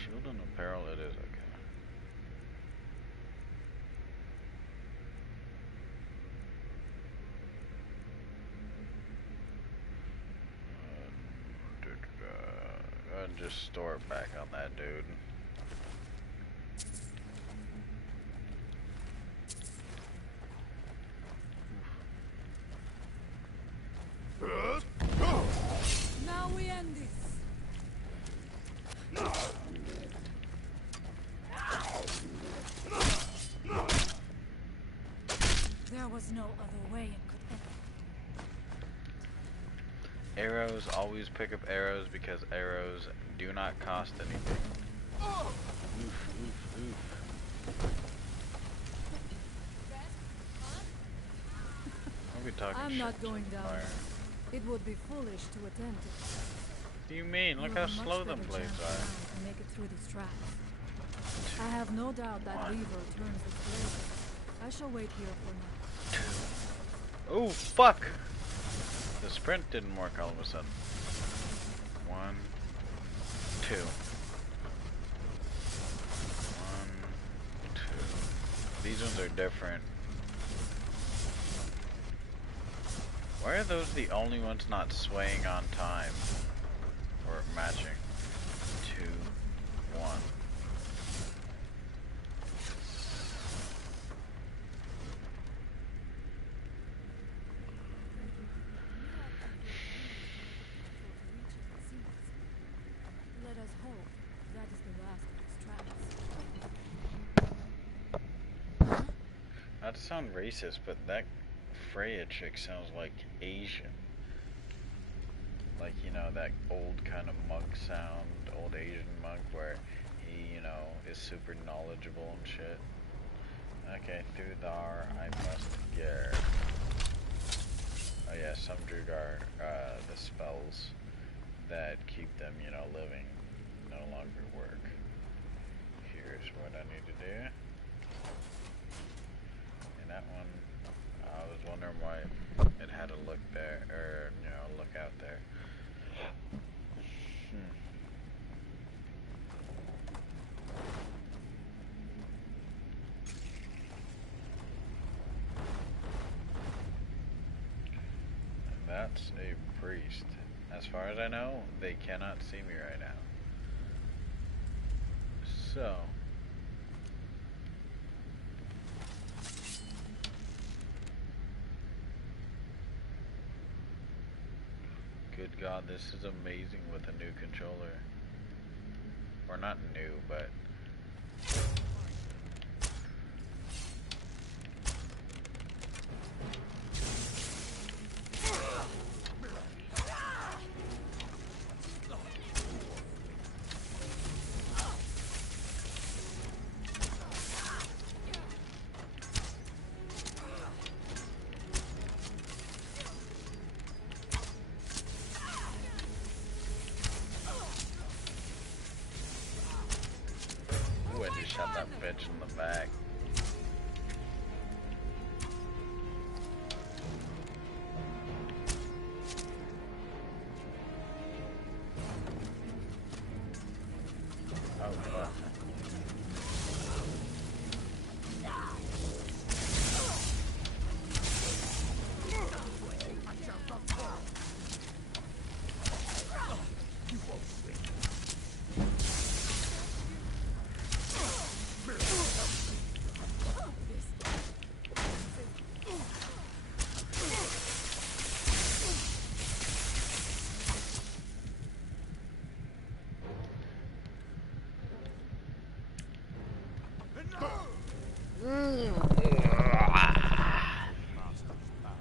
shield and apparel, it is okay. And just store it back on that dude. Now we end this. There was no other way it could end. Arrows, always pick up arrows because arrows do not cost anything. Oof, oof, oof. I'll be talking I'm shit not going to down. fire. It would be foolish to attempt it. What do you mean? Look You how have a much slow them better blades chance are. now to make it through these traps. I have no doubt that Weaver turns his blade. I shall wait here for now. Oh, fuck! The sprint didn't work all of a sudden. 1, 2. 1, 2. These ones are different. Why are those the only ones not swaying on time? Or matching? 2, 1. Let us hope that is the last of his traps. Not to sound racist, but that Freya chick sounds like Asian. Like, you know, that old kind of monk sound, old Asian monk where he, you know, is super knowledgeable and shit. Okay, through there I must get. Oh yeah, some Drugar, the spells that keep them, you know, living no longer work. Here's what I need to do. And that one, I was wondering why it had a look there, or, you know, look out there. And that's a priest. As far as I know, they cannot see me right now. So... Good God, this is amazing with a new controller. Or not new, but... Ooh, I just shot that bitch in the back. Oh, fuck.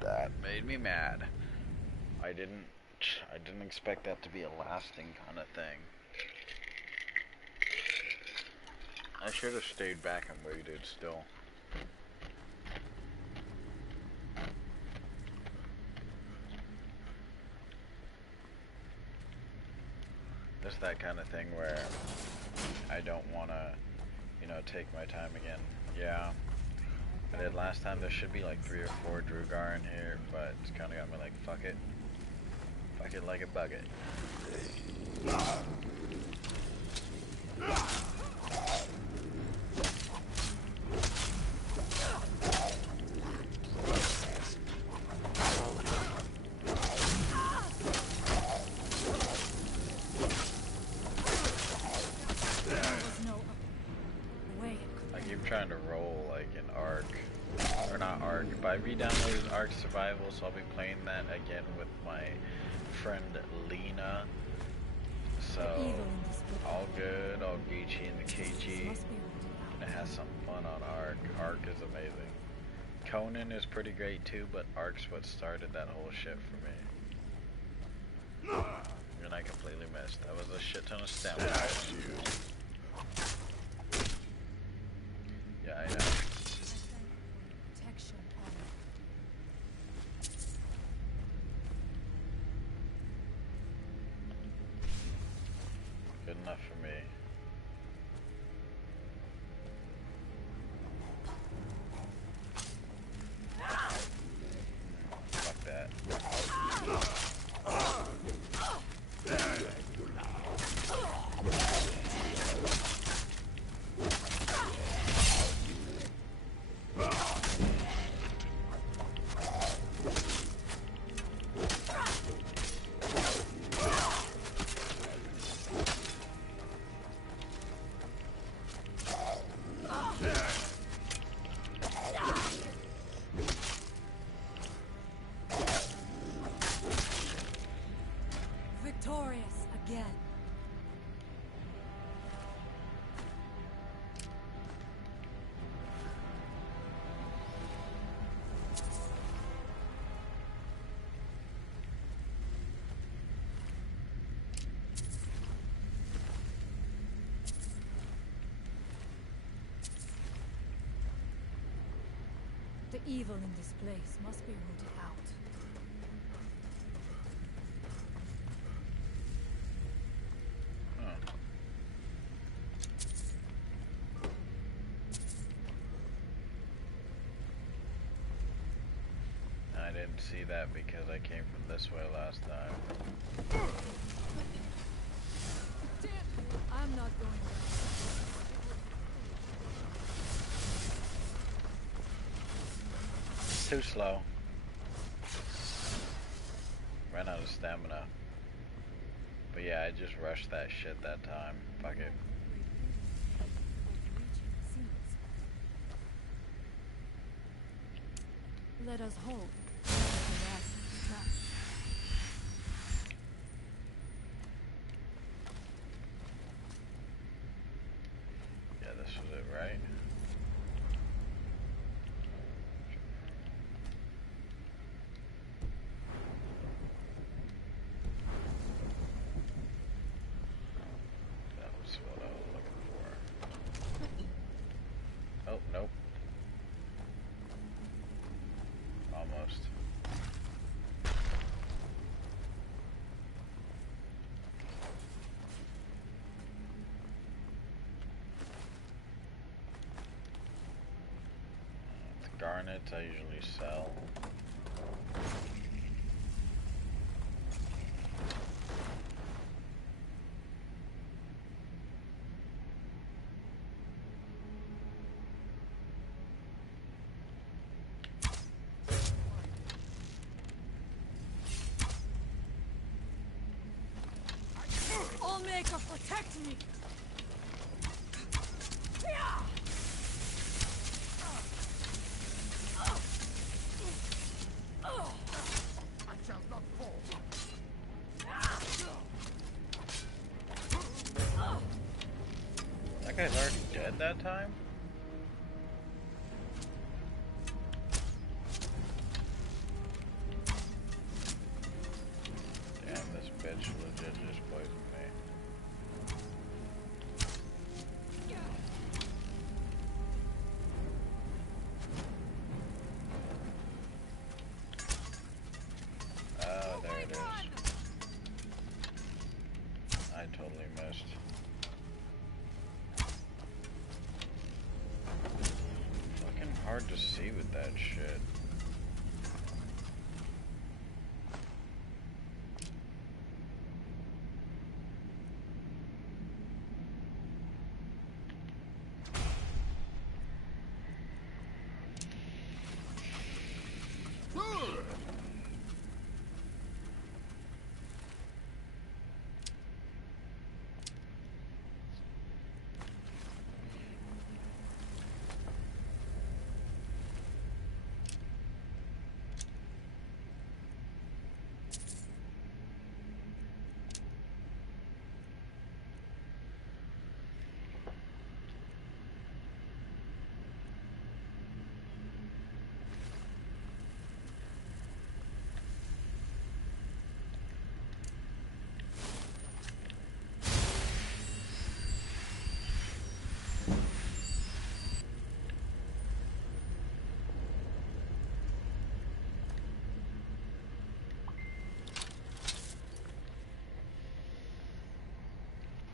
That made me mad. I didn't expect that to be a lasting kind of thing. I should have stayed back and waited still. It's that kind of thing where I don't want to, you know, take my time again. Yeah, I did last time. There should be like 3 or 4 Drugar in here, but it's kind of got me like, fuck it. Fuck it like a bucket. Trying to roll like an Ark, or not Ark, but I re-downloaded Ark Survival, so I'll be playing that again with my friend Lena. So all good, all Geechee and the KG. It has some fun on Ark. Ark is amazing. Conan is pretty great too, but Ark's what started that whole shit for me. And I completely missed. That was a shit ton of stamina. Yeah, I know. Good enough for me. Fuck that. Victorious again. The evil in this place must be rooted out. I didn't see that because I came from this way last time. I'm not going there. Too slow. Ran out of stamina. But yeah, I just rushed that shit that time. Fuck it. Let us hope. Yeah, this was it, right? That was what I was looking for. Oh, nope. Almost. The garnets I usually sell. Allmaker, protect me! I shall not fall. That guy's already dead that time? Damn, this bitch legit just poisoned me. Oh, there it is. I totally missed. Fucking hard to see with that shit.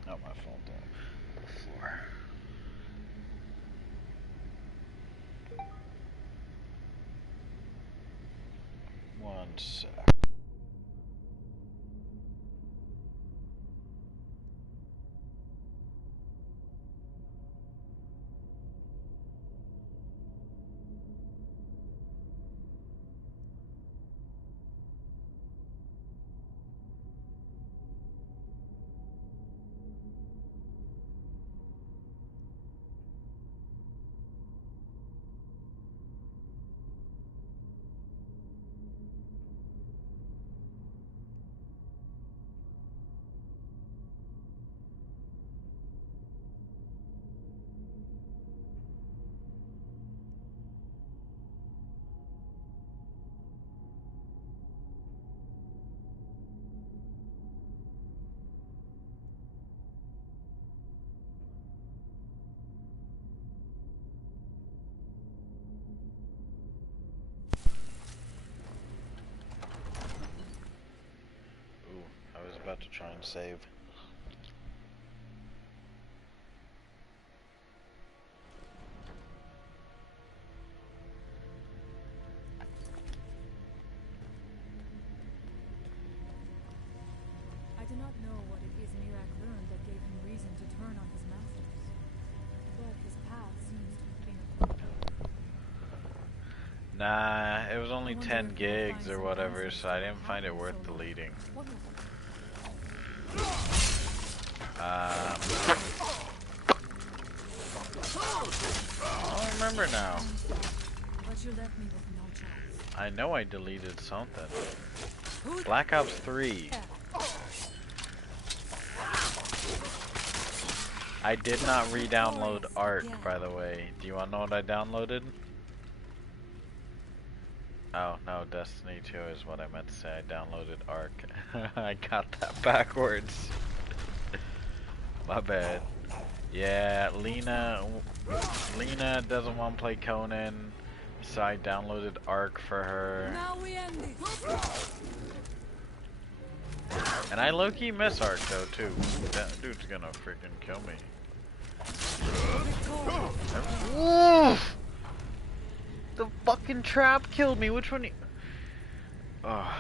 Not my fault though. Floor. One sec. About to try and save. I do not know what it is Mirak learned that gave him reason to turn on his masters, but his path seems to have been a Nah, it was only 10 gigs or whatever, so I didn't find it worth deleting. I don't remember now. But you left me with no choice. I know I deleted something. Black Ops 3. I did not re-download Ark, by the way. Do you want to know what I downloaded? Oh, no, Destiny 2 is what I meant to say. I downloaded Ark. I got that backwards. My bad. Yeah, Lena doesn't want to play Conan, so I downloaded Ark for her. Now we end it. And I low-key miss Ark though too. That dude's gonna freaking kill me. Oof! The fucking trap killed me. Which one? Oh.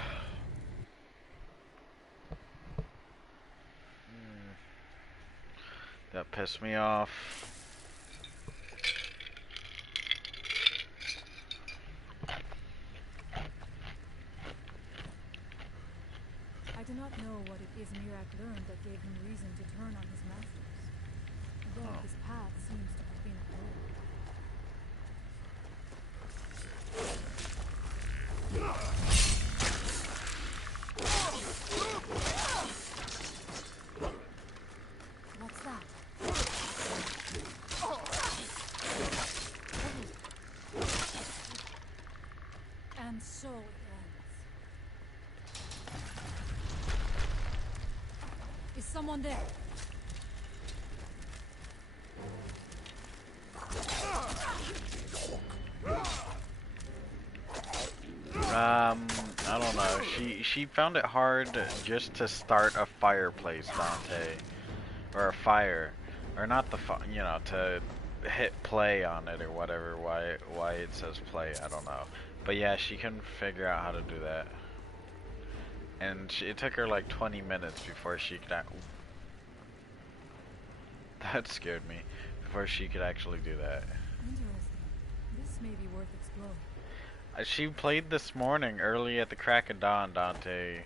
That pissed me off. I do not know what it is Mirak learned that gave him reason to turn on his masters, but his path seems to have been a What's that? And so it ends. Is someone there? I don't know. She found it hard just to start a fireplace, Dante, or a fire, or not the you know, to hit play on it or whatever. Why it says play? I don't know. But yeah, she couldn't figure out how to do that, and it took her like 20 minutes before she could. That scared me. Before she could actually do that. Interesting. This may be worth exploring. She played this morning, early at the crack of dawn, Dante.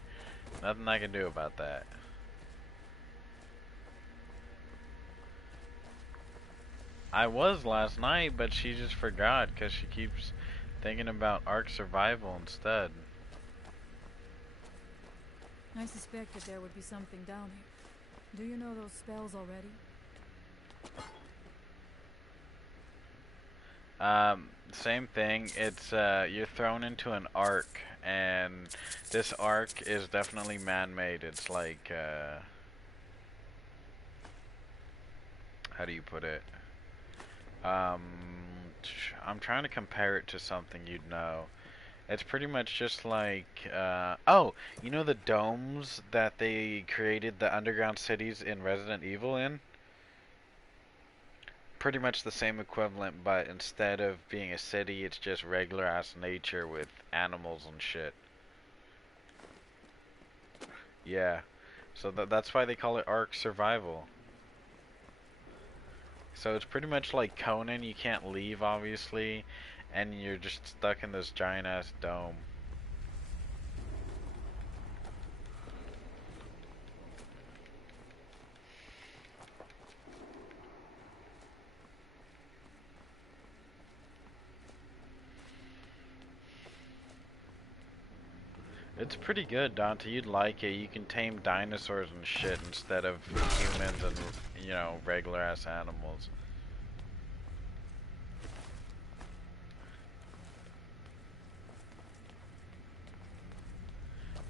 Nothing I can do about that. I was last night, but she just forgot because she keeps thinking about Ark Survival instead. I suspected there would be something down here. Do you know those spells already? Same thing. It's you're thrown into an ark, and this ark is definitely man-made. It's like how do you put it? I'm trying to compare it to something you'd know. It's pretty much just like oh, you know the domes that they created the underground cities in Resident Evil in? Pretty much the same equivalent, but instead of being a city, it's just regular ass nature with animals and shit. Yeah. So that's why they call it Ark Survival. So it's pretty much like Conan, you can't leave obviously, and you're just stuck in this giant ass dome. It's pretty good, Dante. You'd like it. You can tame dinosaurs and shit instead of humans and, you know, regular ass animals.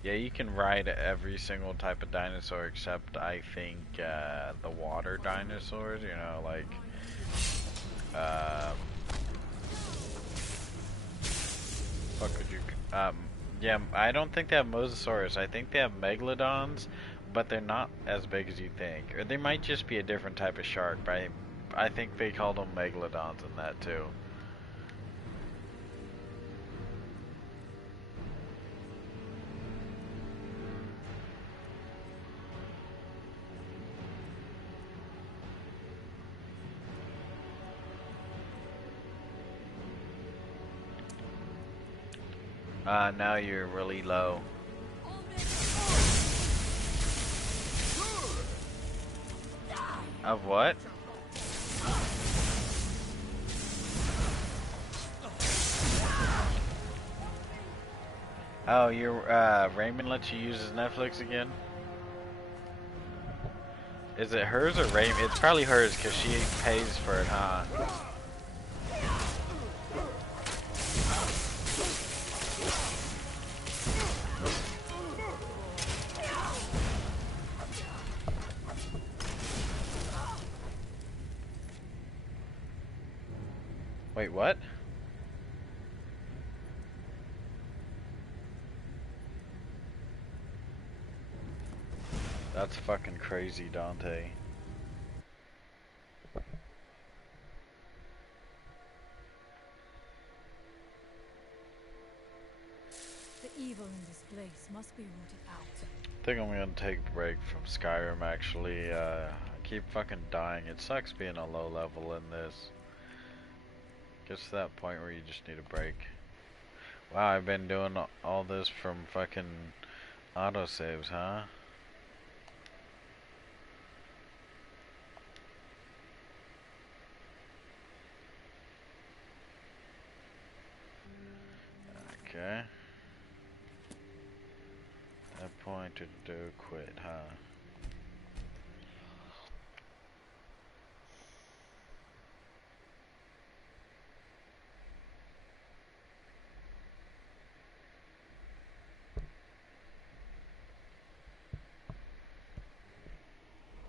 Yeah, you can ride every single type of dinosaur except, I think, the water dinosaurs, you know, like, what could you, yeah, I don't think they have mosasaurs. I think they have megalodons, but they're not as big as you think. Or they might just be a different type of shark, but I think they called them megalodons in that too. Now you're really low. Of what? Oh, Raymond lets you use his Netflix again? Is it hers or Raymond? It's probably hers because she pays for it, huh? Wait, what? That's fucking crazy, Dante. The evil in this place must be rooted out. I think I'm gonna take a break from Skyrim, actually. I keep fucking dying. It sucks being a low level in this. Gets to that point where you just need a break. Wow, I've been doing all this from fucking autosaves, huh? Okay. That point to do quit, huh?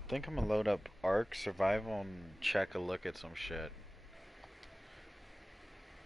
I think I'm gonna load up Ark Survival and check a look at some shit.